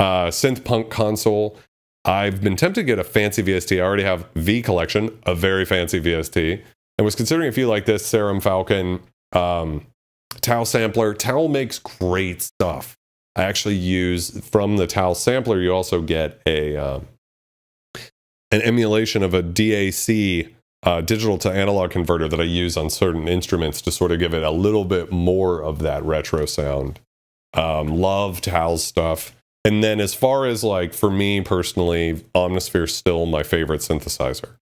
Synth punk console. I've been tempted to get a fancy VST. I already have V Collection, a very fancy VST. I was considering a few like this, Serum Falcon, Tau sampler. Tau makes great stuff. I actually use, from the Tau sampler, you also get an emulation of a DAC, digital to analog converter, that I use on certain instruments to sort of give it a little bit more of that retro sound. Love Tau's stuff. And then as far as like, for me personally, Omnisphere's still my favorite synthesizer.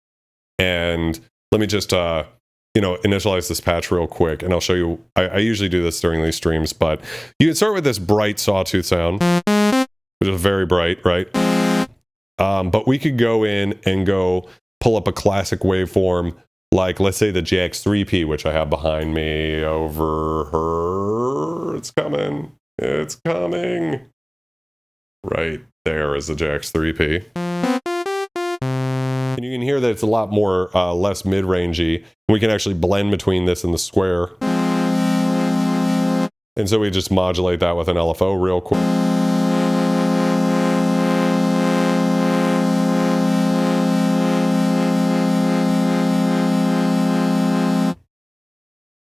And let me just, initialize this patch real quick, and I'll show you. I usually do this during these streams, but you can start with this bright sawtooth sound, which is very bright, right? But we could go in and go pull up a classic waveform, like let's say the JX3P, which I have behind me over her. It's coming. Right there is the JX3P. And you can hear that it's a lot more, less mid-rangey. We can actually blend between this and the square. And so we just modulate that with an LFO real quick.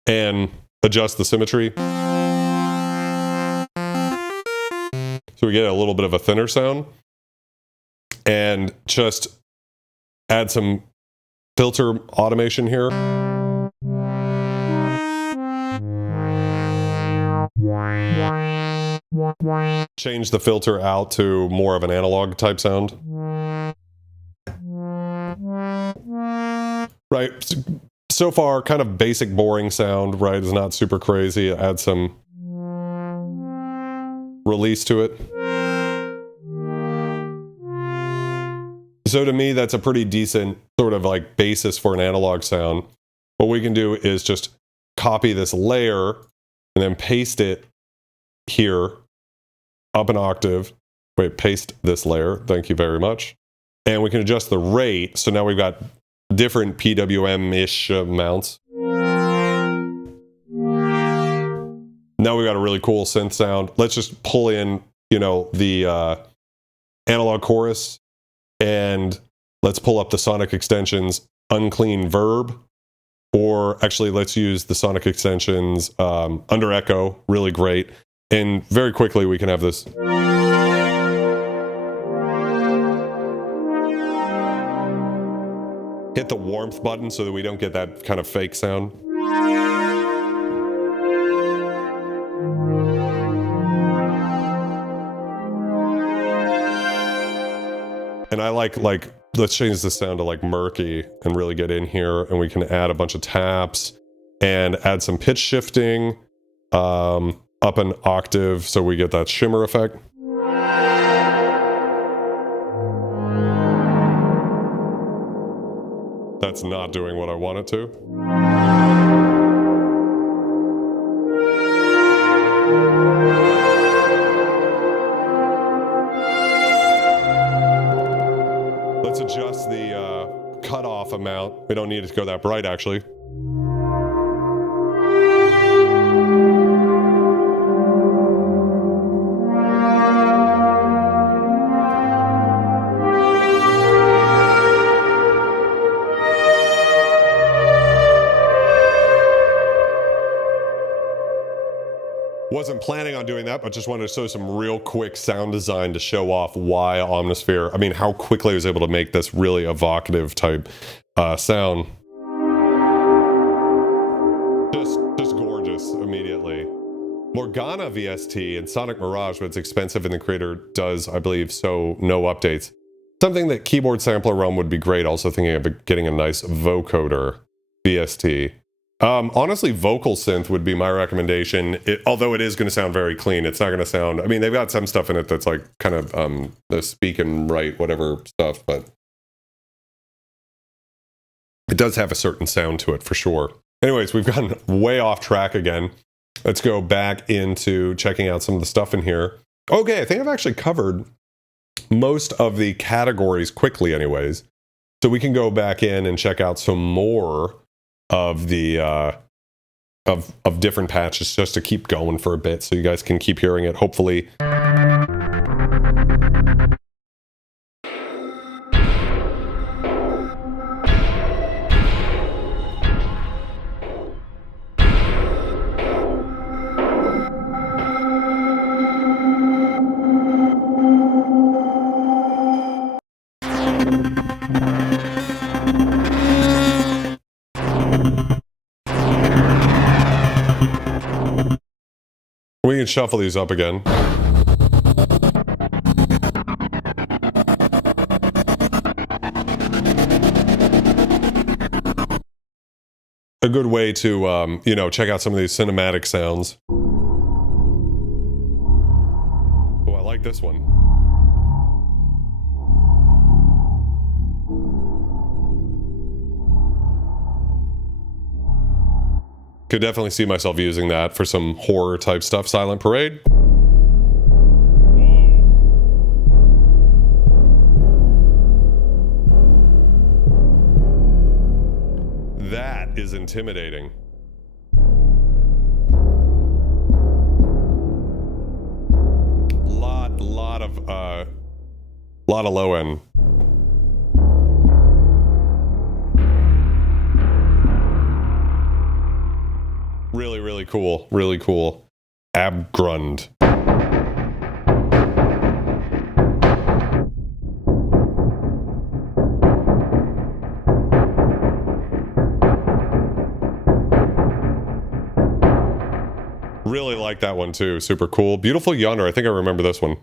And adjust the symmetry. So we get a little bit of a thinner sound. And just add some filter automation here. Change the filter out to more of an analog type sound. Right. So far, kind of basic, boring sound, right? It's not super crazy. Add some release to it. So to me, that's a pretty decent sort of like basis for an analog sound. What we can do is just copy this layer and then paste it here up an octave, wait, paste this layer. Thank you very much. And we can adjust the rate. So now we've got different PWM-ish amounts. Now we've got a really cool synth sound. Let's just pull in, you know, the analog chorus, and let's pull up the sonic extensions unclean verb, or actually let's use the sonic extensions under echo, really great. And very quickly we can have this. Hit the warmth button so that we don't get that kind of fake sound. And I like, let's change the sound to like murky and really get in here, and we can add a bunch of taps and add some pitch shifting up an octave so we get that shimmer effect. That's not doing what I want it to. Let's adjust the cutoff amount. We don't need it to go that bright, actually. Wasn't planning on doing that, but just wanted to show some real quick sound design to show off why Omnisphere, I mean, how quickly I was able to make this really evocative type sound. Just gorgeous immediately. Morgana VST and Sonic Mirage, but it's expensive, and the creator does, I believe, so no updates. Something that Keyboard Sampler Realm would be great, also thinking of getting a nice vocoder VST. Honestly, vocal synth would be my recommendation. Although it is going to sound very clean, it's not going to sound, I mean, they've got some stuff in it that's like kind of the speak and write whatever stuff, but it does have a certain sound to it for sure. Anyways, we've gotten way off track again. Let's go back into checking out some of the stuff in here. Okay, I think I've actually covered most of the categories quickly anyways. So we can go back in and check out some more of the of different patches, just to keep going for a bit so you guys can keep hearing it, hopefully. We can shuffle these up again. A good way to, you know, check out some of these cinematic sounds. Oh, I like this one. Could definitely see myself using that for some horror type stuff. Silent Parade. Whoa. That is intimidating. Lot of low end. Really, really cool. Really cool. Abgrund. Really like that one too. Super cool. Beautiful Yonder. I think I remember this one.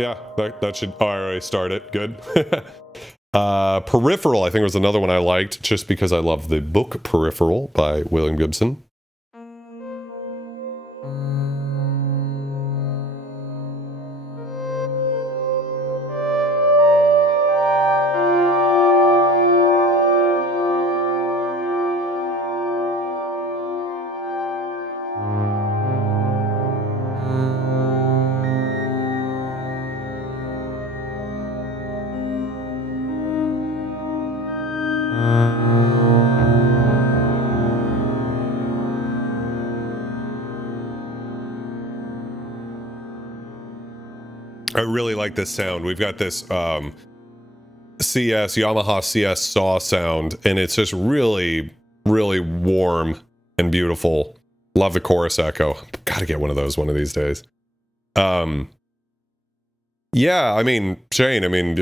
Yeah, that should already start it. Good. Peripheral, I think, was another one I liked, just because I love the book Peripheral by William Gibson. I really like this sound. We've got this Yamaha CS saw sound, and it's just really, really warm and beautiful. Love the chorus echo. Gotta get one of those one of these days. Yeah, I mean, Shane, I mean,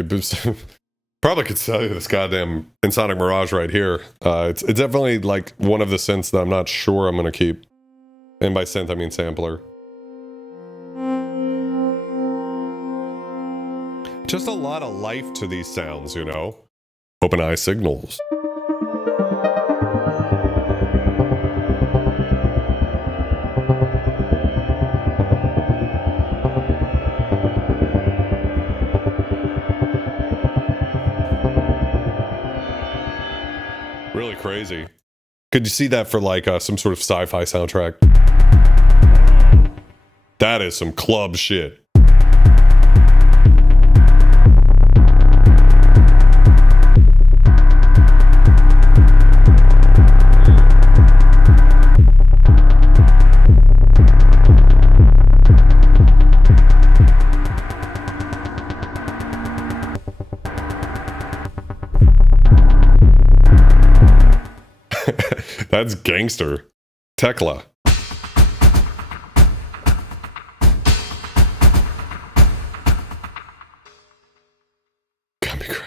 probably could sell you this goddamn Sonic Mirage right here. It's definitely like one of the synths that I'm not sure I'm gonna keep. And by synth, I mean sampler. Just a lot of life to these sounds, you know? Open eye signals. Really crazy. Could you see that for like some sort of sci-fi soundtrack? That is some club shit. That's gangster. Tekla. Got me crazy.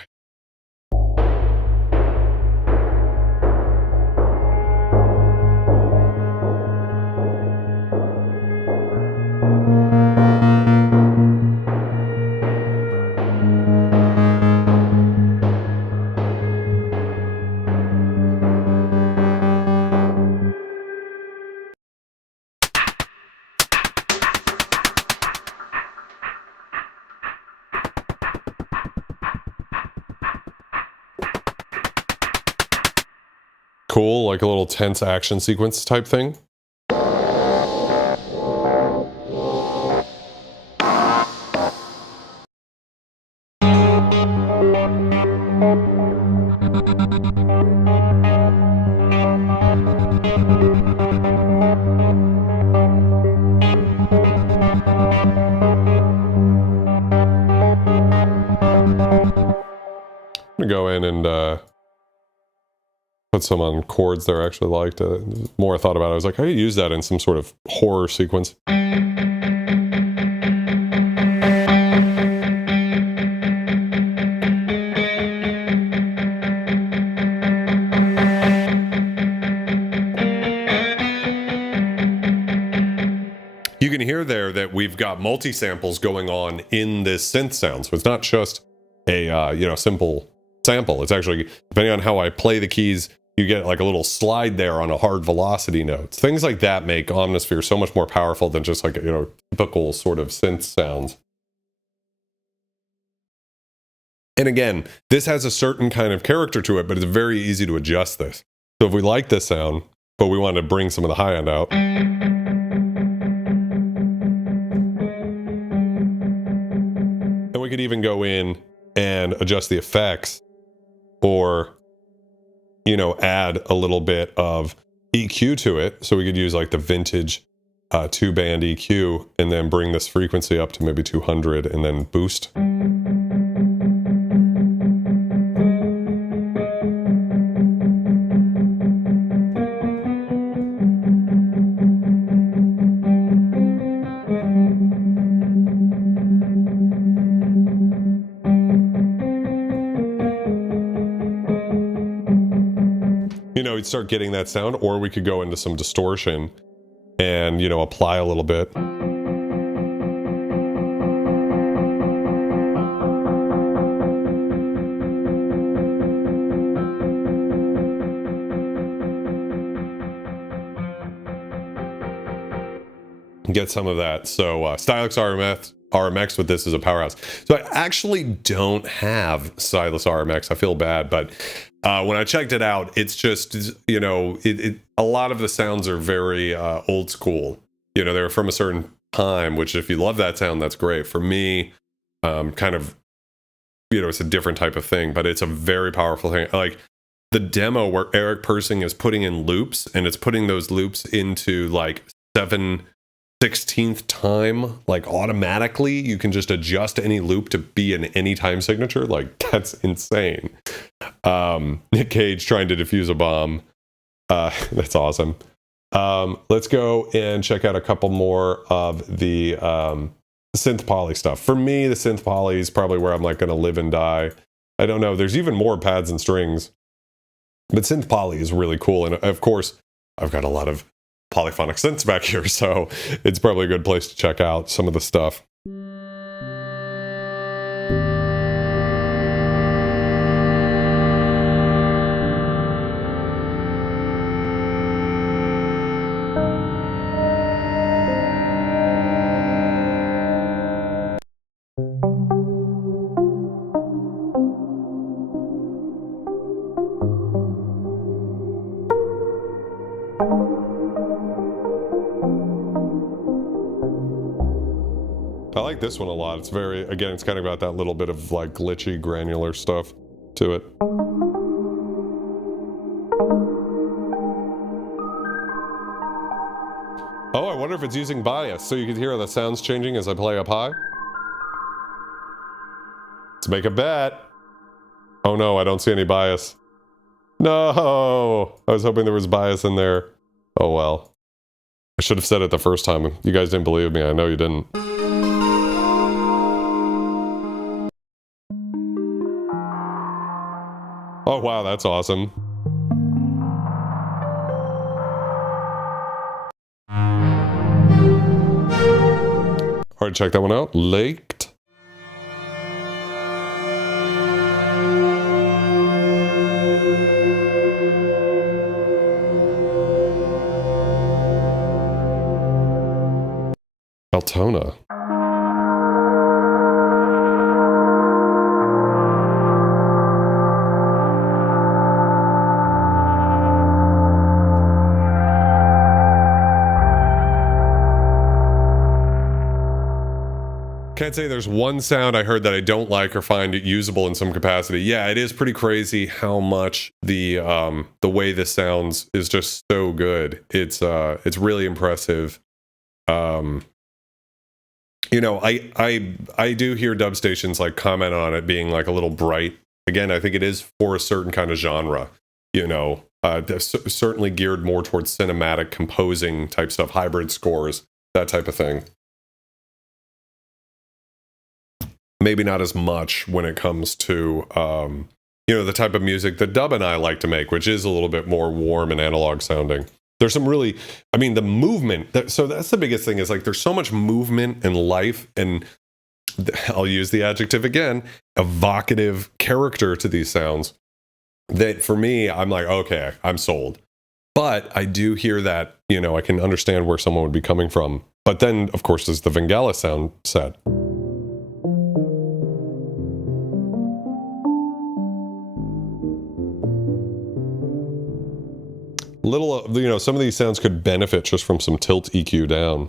Cool, like a little tense action sequence type thing. I'm gonna go in and put some on chords that I actually liked. The more I thought about it, I was like, I could use that in some sort of horror sequence. You can hear there that we've got multi-samples going on in this synth sound. So it's not just a simple sample. It's actually, depending on how I play the keys, you get like a little slide there on a hard velocity note. Things like that make Omnisphere so much more powerful than just like, typical sort of synth sounds. And again, this has a certain kind of character to it, but it's very easy to adjust this. So if we like this sound, but we want to bring some of the high end out, and we could even go in and adjust the effects, or add a little bit of EQ to it. So we could use like the vintage 2-band EQ and then bring this frequency up to maybe 200 and then boost. We'd start getting that sound, or we could go into some distortion and, apply a little bit. get some of that. So Stylix RMX with this is a powerhouse. So I actually don't have Stylus RMX. I feel bad, but when I checked it out, it's just, you know, a lot of the sounds are very old school. You know, they're from a certain time, which if you love that sound, that's great. For me, kind of, you know, it's a different type of thing, but it's a very powerful thing. Like the demo where Eric Persing is putting in loops, and it's putting those loops into like 7/16th time, like automatically. You can just adjust any loop to be in any time signature. Like that's insane. Nick Cage trying to defuse a bomb. That's awesome. Let's go and check out a couple more of the synth poly stuff. For me, the synth poly is probably where I'm like going to live and die. I don't know. There's even more pads and strings, but synth poly is really cool. And of course, I've got a lot of polyphonic synths back here, so it's probably a good place to check out some of the stuff. I like this one a lot. It's very, again, it's kind of got that little bit of like glitchy, granular stuff to it. Oh, I wonder if it's using bias, so you can hear the sounds changing as I play up high. Let's make a bet. Oh no, I don't see any bias. No! I was hoping there was bias in there. Oh well. I should have said it the first time. You guys didn't believe me. I know you didn't. Oh wow, that's awesome. Alright, check that one out. Laked. Altona. Can't say there's one sound I heard that I don't like or find it usable in some capacity. Yeah, it is pretty crazy how much the way this sounds is just so good. It's really impressive. You know, I do hear dub stations like comment on it being like a little bright. Again, I think it is for a certain kind of genre. You know, certainly geared more towards cinematic composing type stuff, hybrid scores, that type of thing. Maybe not as much when it comes to, you know, the type of music that Dub and I like to make, which is a little bit more warm and analog sounding. There's some really, I mean, the movement. So that's the biggest thing is like there's so much movement and life, and I'll use the adjective again, evocative character to these sounds that for me, I'm like, okay, I'm sold. But I do hear that, you know, I can understand where someone would be coming from. But then, of course, there's the Vangelis sound set. Little, you know, some of these sounds could benefit just from some tilt EQ down.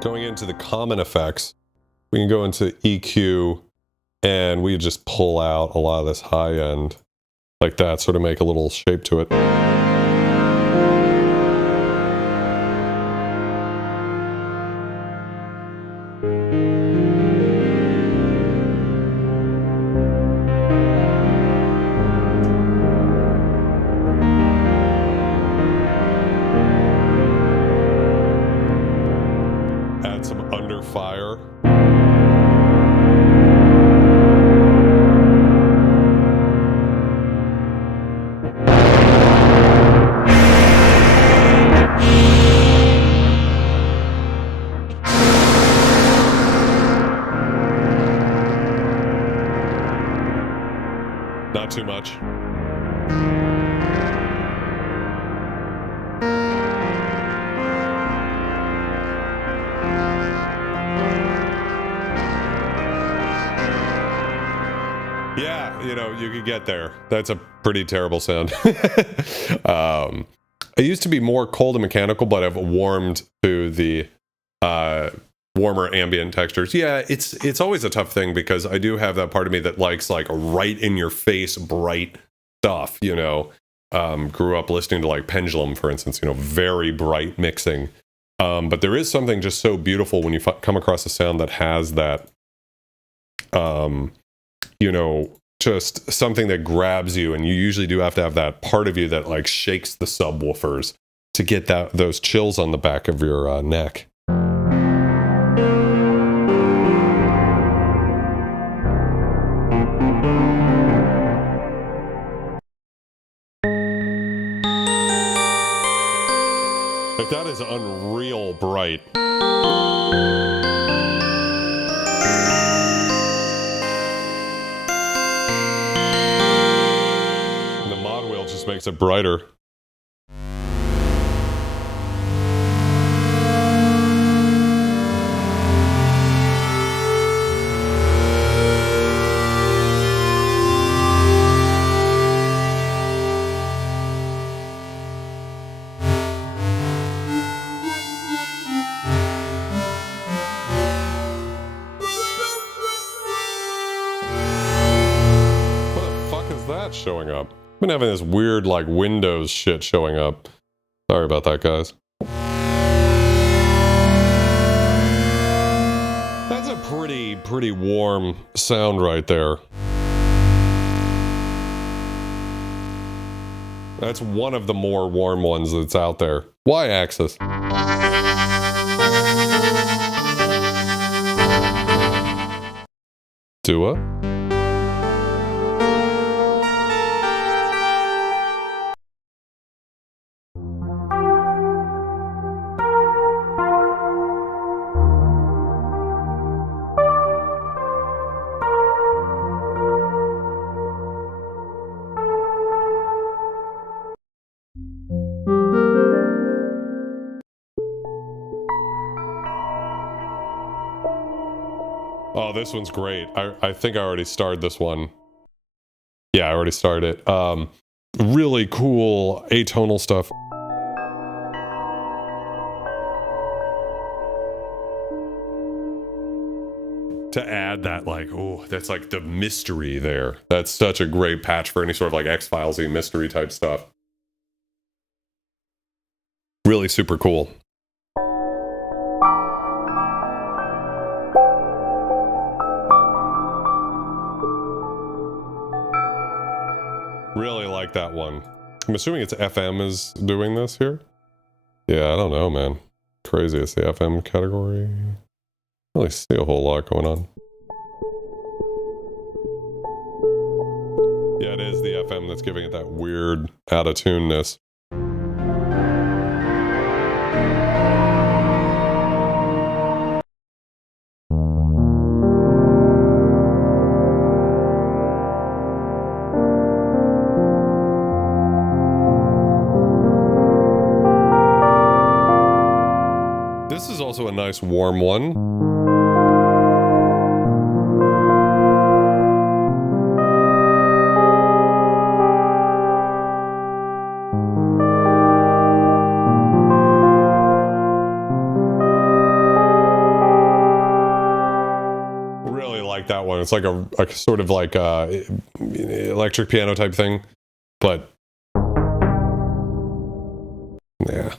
Going into the common effects, we can go into EQ and we just pull out a lot of this high end like that, sort of make a little shape to it. too much. Yeah, you know, you could get there. That's a pretty terrible sound. I used to be more cold and mechanical, but I've warmed to the warmer ambient textures. Yeah, it's always a tough thing because I do have that part of me that likes like right in your face, bright stuff, you know. Grew up listening to like Pendulum, for instance, you know, very bright mixing. But there is something just so beautiful when you come across a sound that has that, you know, just something that grabs you, and you usually do have to have that part of you that like shakes the subwoofers to get those chills on the back of your neck. Like that is unreal bright. Just makes it brighter. What the fuck is that showing up? I've been having this weird, like, Windows shit showing up. Sorry about that, guys. That's a pretty warm sound right there. That's one of the more warm ones that's out there. Y-axis. Dua. Oh, this one's great. I think I already starred this one. Yeah, I already started it. Really cool atonal stuff. To add that, like, oh, that's like the mystery there. That's such a great patch for any sort of like X-Files-y mystery type stuff. Really super cool. Really like that one. I'm assuming it's FM is doing this here. Yeah, I don't know, man. Crazy. It's the FM category. I don't really see a whole lot going on. Yeah, it is the FM that's giving it that weird out-of-tuneness. This is also a nice warm one. Really like that one. It's like a sort of like electric piano type thing, but yeah.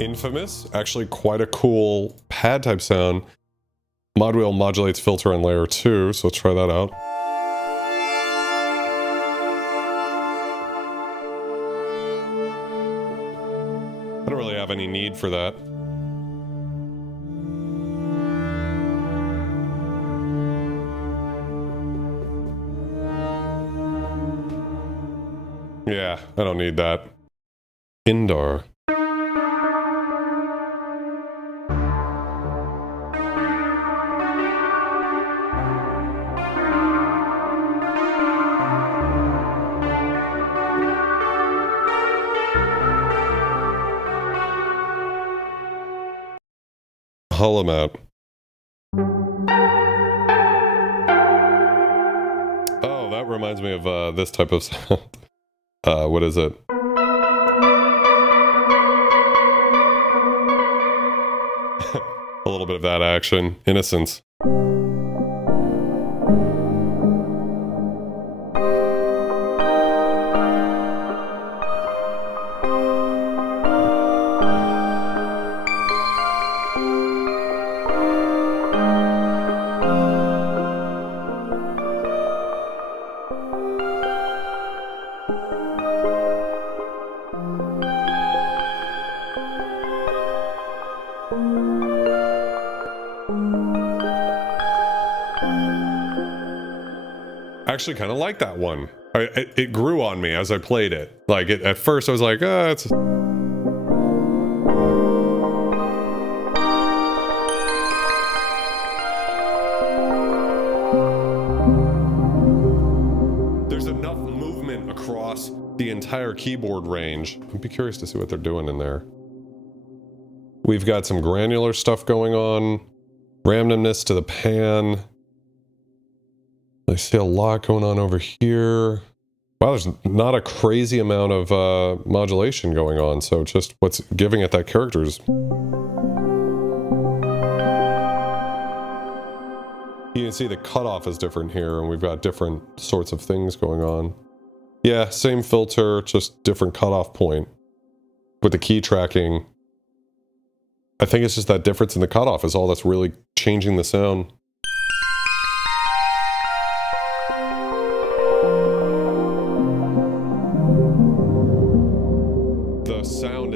Infamous, actually quite a cool pad type sound. Modwheel modulates filter on layer 2, so let's try that out. I don't really have any need for that. Yeah, I don't need that. Indoor. Hollow out. Oh, that reminds me of this type of sound. What is it? A little bit of that action. Innocence. I actually kind of like that one. It grew on me as I played it. Like, at first I was like, it's... There's enough movement across the entire keyboard range. I'd be curious to see what they're doing in there. We've got some granular stuff going on. Randomness to the pan. I see a lot going on over here. Wow, there's not a crazy amount of modulation going on, so just what's giving it that character's. You can see the cutoff is different here, and we've got different sorts of things going on. Yeah, same filter, just different cutoff point. With the key tracking, I think it's just that difference in the cutoff is all that's really changing the sound.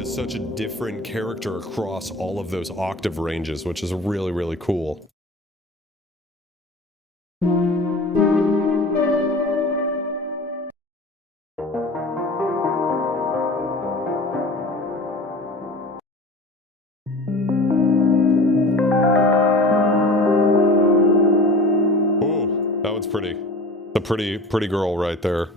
Such a different character across all of those octave ranges, which is really, really cool. Oh, that one's pretty. The pretty girl right there.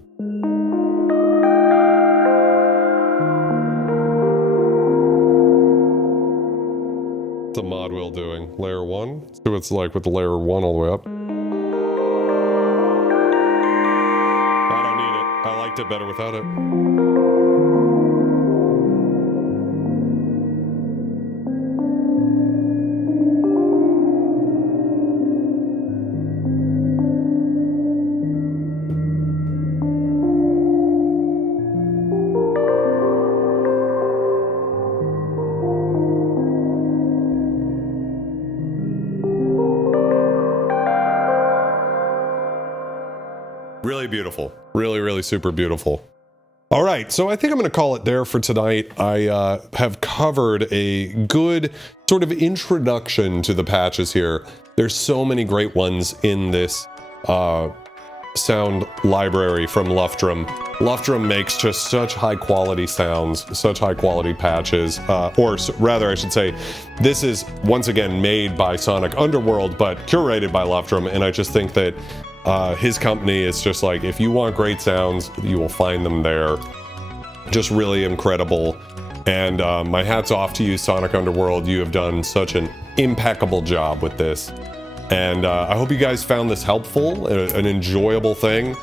What's a mod wheel doing? Layer 1? Let's see what it's like with the layer 1 all the way up. I don't need it. I liked it better without it. Really beautiful. Really, really super beautiful. All right, so I think I'm going to call it there for tonight. I have covered a good sort of introduction to the patches here. There's so many great ones in this sound library from Luftrum. Luftrum makes just such high quality sounds, such high quality patches, or rather I should say, this is once again made by Sonic Underworld, but curated by Luftrum, and I just think that his company is just like, if you want great sounds, you will find them there. Just really incredible. And my hat's off to you, Sonic Underworld. You have done such an impeccable job with this. And I hope you guys found this helpful, an enjoyable thing.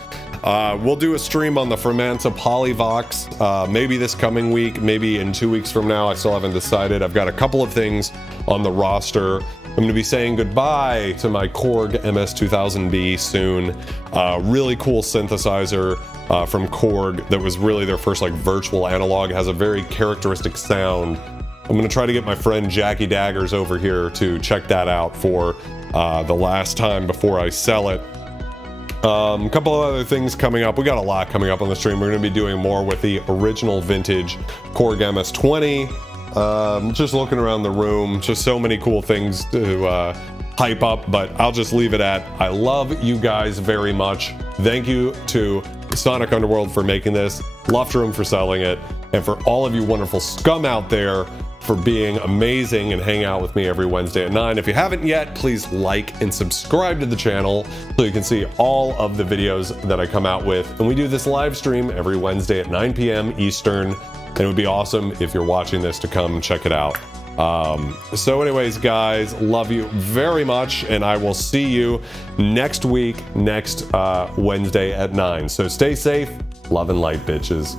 We'll do a stream on the Fermenta Polyvox, maybe this coming week, maybe in 2 weeks from now. I still haven't decided. I've got a couple of things on the roster. I'm going to be saying goodbye to my Korg MS-2000B soon. Really cool synthesizer from Korg that was really their first like virtual analog. Has a very characteristic sound. I'm going to try to get my friend Jackie Daggers over here to check that out for the last time before I sell it. A couple of other things coming up. We got a lot coming up on the stream. We're going to be doing more with the original vintage Korg MS-20. Just looking around the room, just so many cool things to hype up, but I'll just leave it at, I love you guys very much. Thank you to Sonic Underworld for making this, Luftrum for selling it, and for all of you wonderful scum out there for being amazing and hang out with me every Wednesday at 9. If you haven't yet, please like and subscribe to the channel so you can see all of the videos that I come out with. And we do this live stream every Wednesday at 9 p.m. Eastern, and it would be awesome if you're watching this to come check it out. So anyways, guys, love you very much, and I will see you next week, next Wednesday at 9. So stay safe, love and light, bitches.